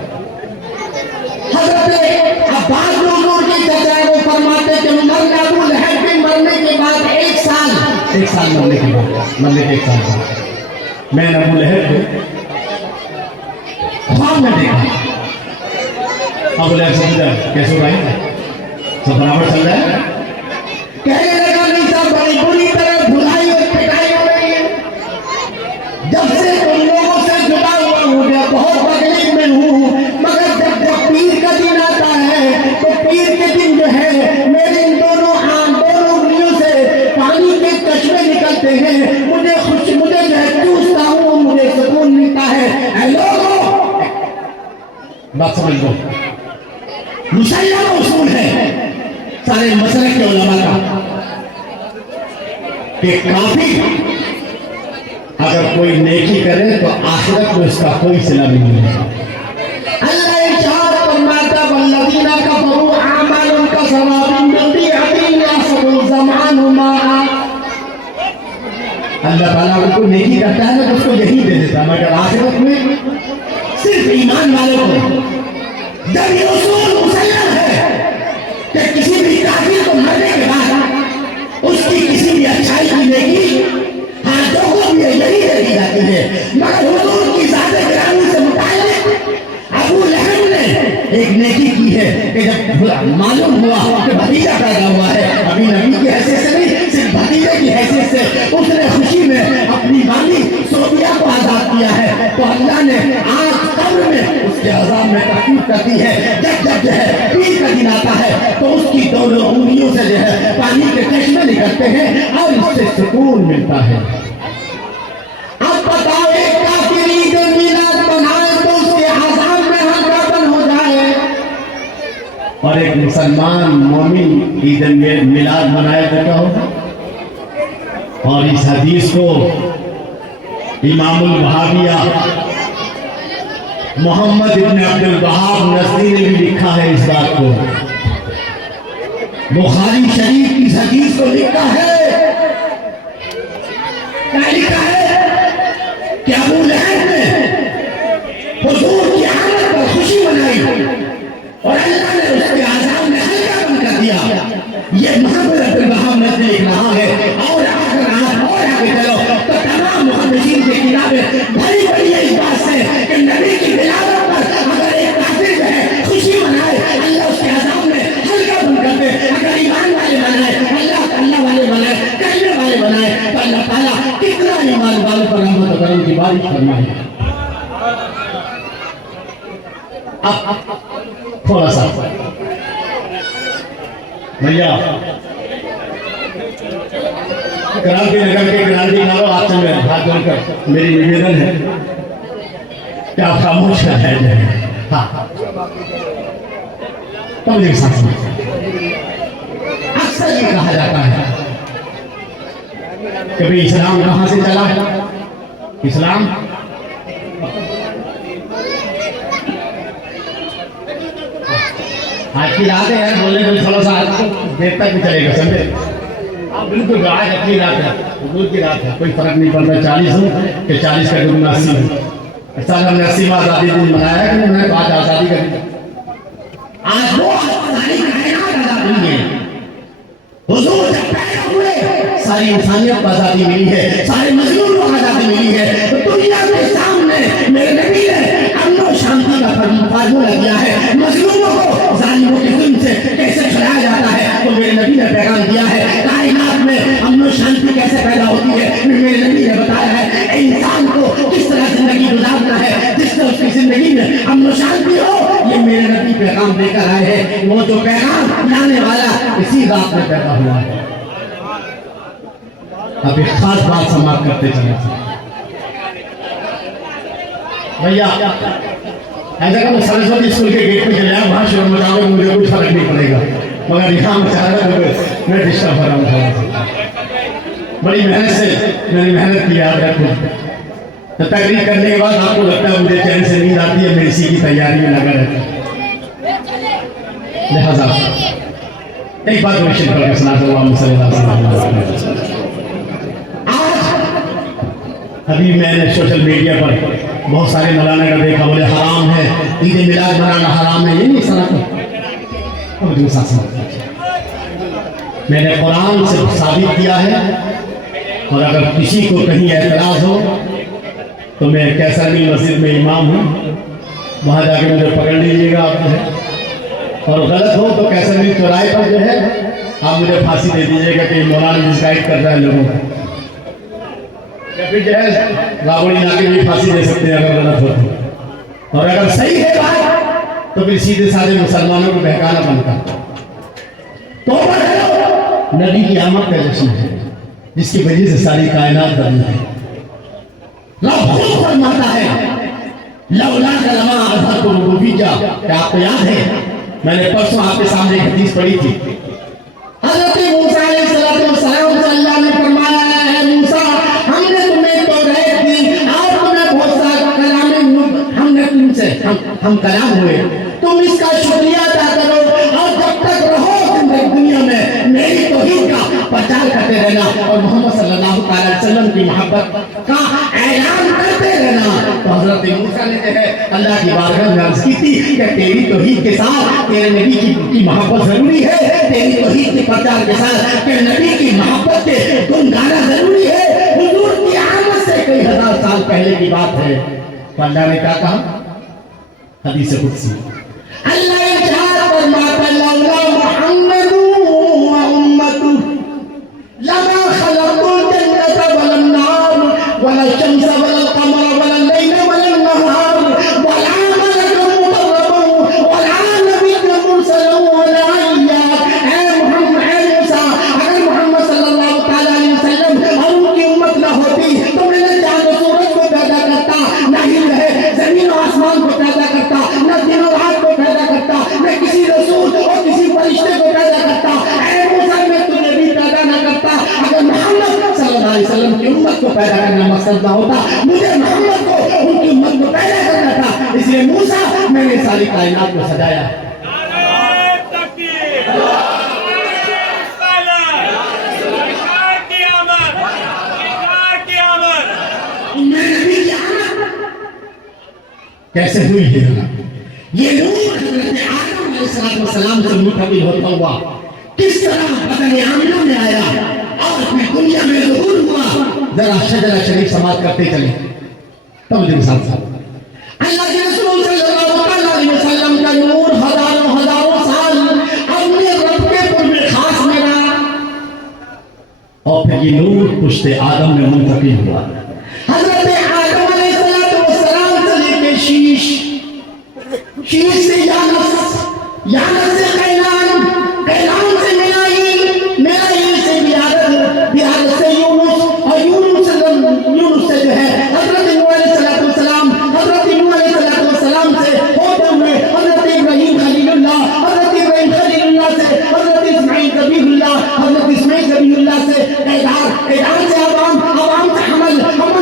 حضرت عباس حضور کے چچا وہ فرماتے کہ ابو لہب کے مرنے کے بعد ایک سال مرنے کے ایک سال بعد میں نے ابو لہب کو خواب میں دیکھا. ابو لہب سمجھا کیسے ہو رہا ہے، سب برابر چل رہا ہے. کہنے لگا نہیں صاحب، بڑی بری طرح بھلائی اور پٹائی ہو رہی ہے. جب سے تم لوگوں سے جدا ہوا ہوں میں بہت تکلیف میں ہوں، مگر جب پیر کا دن آتا ہے تو پیر کے دن جو ہے میرے ان دونوں انگلیوں سے پانی کے چشمے نکلتے ہیں. مجھے جو ہے چوستا ہوں، مجھے سکون ملتا ہے. اے لوگوں بات سمجھ لو، مسلم اصول ہے سارے مسلک کے علماء کا کہ کافی اگر کوئی نیکی کرے تو آخرت میں اس کا کوئی صلہ نہیں ملے. اللہ ارشاد فرماتا والذین کفروا اعمالهم کسراب بقیعة یحسبه الظمآن ماء. اللہ تعالیٰ ان کو نیکی کرتا ہے تو اس کو یہی دے دیتا، مگر آخرت میں صرف ایمان والوں کو. جب یہ اصول مسلم ہے کہ کسی بھی کافر کو مرنے کے بعد اس کی کسی بھی اچھائی کی نیکی ہاتھوں کو بھی یہی دے دی جاتی ہے، مگر حضور کی ذات گرامی سے متعلق ابو لہب نے ایک نیکی کی ہے کہ جب معلوم ہوا کہ بھتیجا پیدا ہوا ہے، ابھی نبی کی حیثیت سے نہیں صرف بھتیجے کی حیثیت سے اس نے خوشی میں اپنی باندی سوبیا کو آزاد کیا ہے. تو اللہ نے آج قبر میں اس کے عذاب میں تخفیف کر دی ہے. جب جو ہے پیر کا دن آتا ہے تو اس کی دونوں انگلیوں سے جو ہے پانی کے چشمے نکلتے ہیں اور اس سے سکون ملتا ہے. اب بتاؤ ایک کافر عید میلاد منائے تو اس کے عذاب میں ہم دفن ہو جائے، اور ایک مسلمان مومن عید میلاد منائے تو کیا ہوگا؟ اور اس حدیث کو امام الوہابیہ محمد ابن عبد الوہاب نصری نے بھی لکھا ہے اس بات کو. بخاری شریف کی اس حدیث کو لکھا ہے، کیا لکھا ہے کہ ابو لہب نے حضور کی آمد پر خوشی منائی اور اللہ نے اس کے عذاب میں ہلکا بن کر دیا. یہ محمد عبد الوہاب نصری لکھ رہا ہے. اور آگے چلو تو تمام محدثین کی کتابیں بھری بڑی ہے اس بات سے کہ نبی کی ولادت پر اگر ایک کافر جو ہے خوشی منائے اللہ اس کے عذاب میں ہلکا بن کر دے. اگر ایمان والے بنائے اللہ والے بنائے کہنے والے بنائے تو اللہ تعالیٰ کتنا ایمان والوں پر رحمت و کرم کی بارش فرمائے. اب تھوڑا سا بھیا کرانتی نگر کے کرانتی نالو آپ سے میں ہاتھ جوڑ کر میری نویدن ہے کہ آپ خاموش کر جائیں. ہاں تو مجھے ساتھ اکثر یہ کہا جاتا ہے کہ بھئی اسلام کہاں سے چلا ہے؟ اسلام آج کی رات ہے بولنے میں تھوڑا سا دیر تک بھی چلے گا. سمجھے بالکل آج اپنی رات ہے، حضور کی رات ہے، کوئی فرق نہیں پڑتا 40 ہوں کہ 40 کا دن 80 ہوں. ایسا ہم نے 80واں آزادی دن منایا ہے کہ میں نے آج آزادی کا دن آج وہ ساری کائنات آزاد ہوئی ہے. حضور جب پیدا ہوئے ساری انسانیت کو آزادی ملی ہے, سارے مظلوموں کو آزادی ملی ہے. تو دنیا کے سامنے میرے نبی نے امن و شانتی کا فارمولہ دیا ہے. مظلوموں کو ظالموں کے ظلم سے کیسے چھڑایا جاتا ہے تو میرے نبی نے پیغام دیا ہے. کائنات میں امن و شانتی کیسے پیدا ہوتی ہے میرے نبی نے بتایا ہے. انسان کو کس طرح زندگی گزارنا ہے جس سے اس کی زندگی میں امن و شانتی ہو, یہ میرے نبی پیغام دے کر آئے ہیں. وہ جو پیغام لانے والا اسی رات میں پیدا ہوا ہے. اب ایک خاص بات سماعت کرتے چلے بھیا, ایسا کہ میں سرسوتی اسکول کے گیٹ پہ چلے آیا, وہاں شروع مجاوے مجھے کوئی فرق نہیں پڑے گا, مگر یہاں میں ڈسٹرب ہو رہا ہوں. بڑی محنت سے میں نے محنت کی یاد رکھوں. تقریر کرنے کے بعد آپ کو لگتا ہے مجھے چین سے نیند آتی ہے, میں اسی کی تیاری میں لگا رہتا ہوں. لہذا ایک بات میں شیئر کر کے سنا دوں اللہ صلی اللہ علیہ وسلم. ابھی میں نے سوشل میڈیا پر بہت سارے مولانا کا دیکھا, بولے حرام ہے عید میلاد منانا, حرام ہے. یہ نہیں سنا تھا, میں نے قرآن سے ثابت کیا ہے. اور اگر کسی کو کہیں اعتراض ہو تو میں کیسرنی مسجد میں امام ہوں, وہاں جا کے مجھے پکڑ لیجیے گا آپ جو ہے. اور غلط ہو تو کیسرنی چوراہے پر جو ہے آپ مجھے پھانسی دے دیجیے گا کہ مولانا مس گائیڈ کر رہا ہے لوگوں کو. یا پھر جو ہے راوڑی لا کے بھی پھانسی دے سکتے ہیں اگر غلط ہو تو. اور اگر صحیح ہے بات تو پھر سیدھے سادھے مسلمانوں کو بہکانا بنتا. توبہ کرو, نبی کی آمد کا جشن ہے جس کی وجہ سے ساری کائنات بنی ہے. رب خود فرماتا ہے لولا کلمہ اظہرت الربوبیہ. کیا آپ کو یاد ہے میں نے پرسوں آپ کے سامنے ایک حدیث پڑھی تھی. حضرت موسیٰ علیہ السلام سے اللہ نے فرمایا ہے موسیٰ ہم نے تمہیں توریت دی اور تمہیں بہت سارا کلام ہم نے تم سے ہم کلام ہوئے, تم اس کا شکریہ ادا کرو اور جب تک رہو دنیا میں میری توحید کا پرچار کرتے رہنا اور محمد صلی اللہ علیہ وسلم کی محبت کا اعلان کرتے رہنا. تو حضرت موسیٰ نے جو ہے اللہ کی بارگاہ میں عرض کی تھی کہ تیری توحید کے ساتھ تیرے نبی کی محبت ضروری ہے, تیری توحید کے پرچار کے ساتھ تیرے نبی کی محبت کے گن گانا ضروری ہے. حضور کی آمد سے کئی ہزار سال پہلے کی بات ہے. تو اللہ نے کیا کہا حدیث قدسی, اللہ ارشاد فرماتا لولا محمد و امتہ لما خلقت الجنة ولا النار ولا الشمس ولا القمر ولا الليل ولا النهار ولا ملك مقرب ولا نبي مرسل ولا ايات. اے موسیٰ اگر محمد صلی اللہ تعالی علیہ وسلم اور ان کی امت نہ ہوتی تو میں نہ چاند و سورج کو پیدا کرتا, نہ ہی رہے زمین و آسمان کو پیدا کرتا, نہ دن و رات کو پیدا کرتا, نہ کسی رسول اور کسی فرشتے کو پیدا کرتا. اے موسیٰ میں تجھے بھی پیدا نہ کرتا اگر محمد صلی اللہ علیہ وسلم کی امت کو پیدا کرنا مقصد نہ ہوتا. مجھے محمد کو ان کی امت کو پیدا کرنا تھا, اس لیے موسیٰ میں نے ساری کائنات کو سجایا. کیسے ہوئی ہے یہ نور حضرت آدم علیہ السلام سے منتقل ہوتا ہوا کس طرح بدن آمنہ میں آیا اور اپنی دنیا میں ظہور ہوا. ذرا شجرہ شریف سماعت کرتے چلیں توجہ ساتھ اللہ کے رسول صلی اللہ علیہ وسلم کا نور ہزاروں سال اپنے رب کے قرب خاص میں رہا اور پھر یہ نور پشت آدم میں منتقل ہوا. حضرت آدم علیہ السلام سے لے کے شیش سے یانس سے قیلان سے ملائیل سے بیارت سے یونس اور یونس سے جو ہے حضرت نوح علیہ السلام سے ہوتے ہوئے حضرت ابراہیم خلیل اللہ سے حضرت اسماعیل ذبیح اللہ سے ایدان سے عوام سے حمل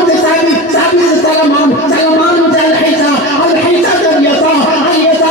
سے ثابت سے سلمان سے الحیسہ سے الیسا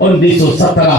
1917।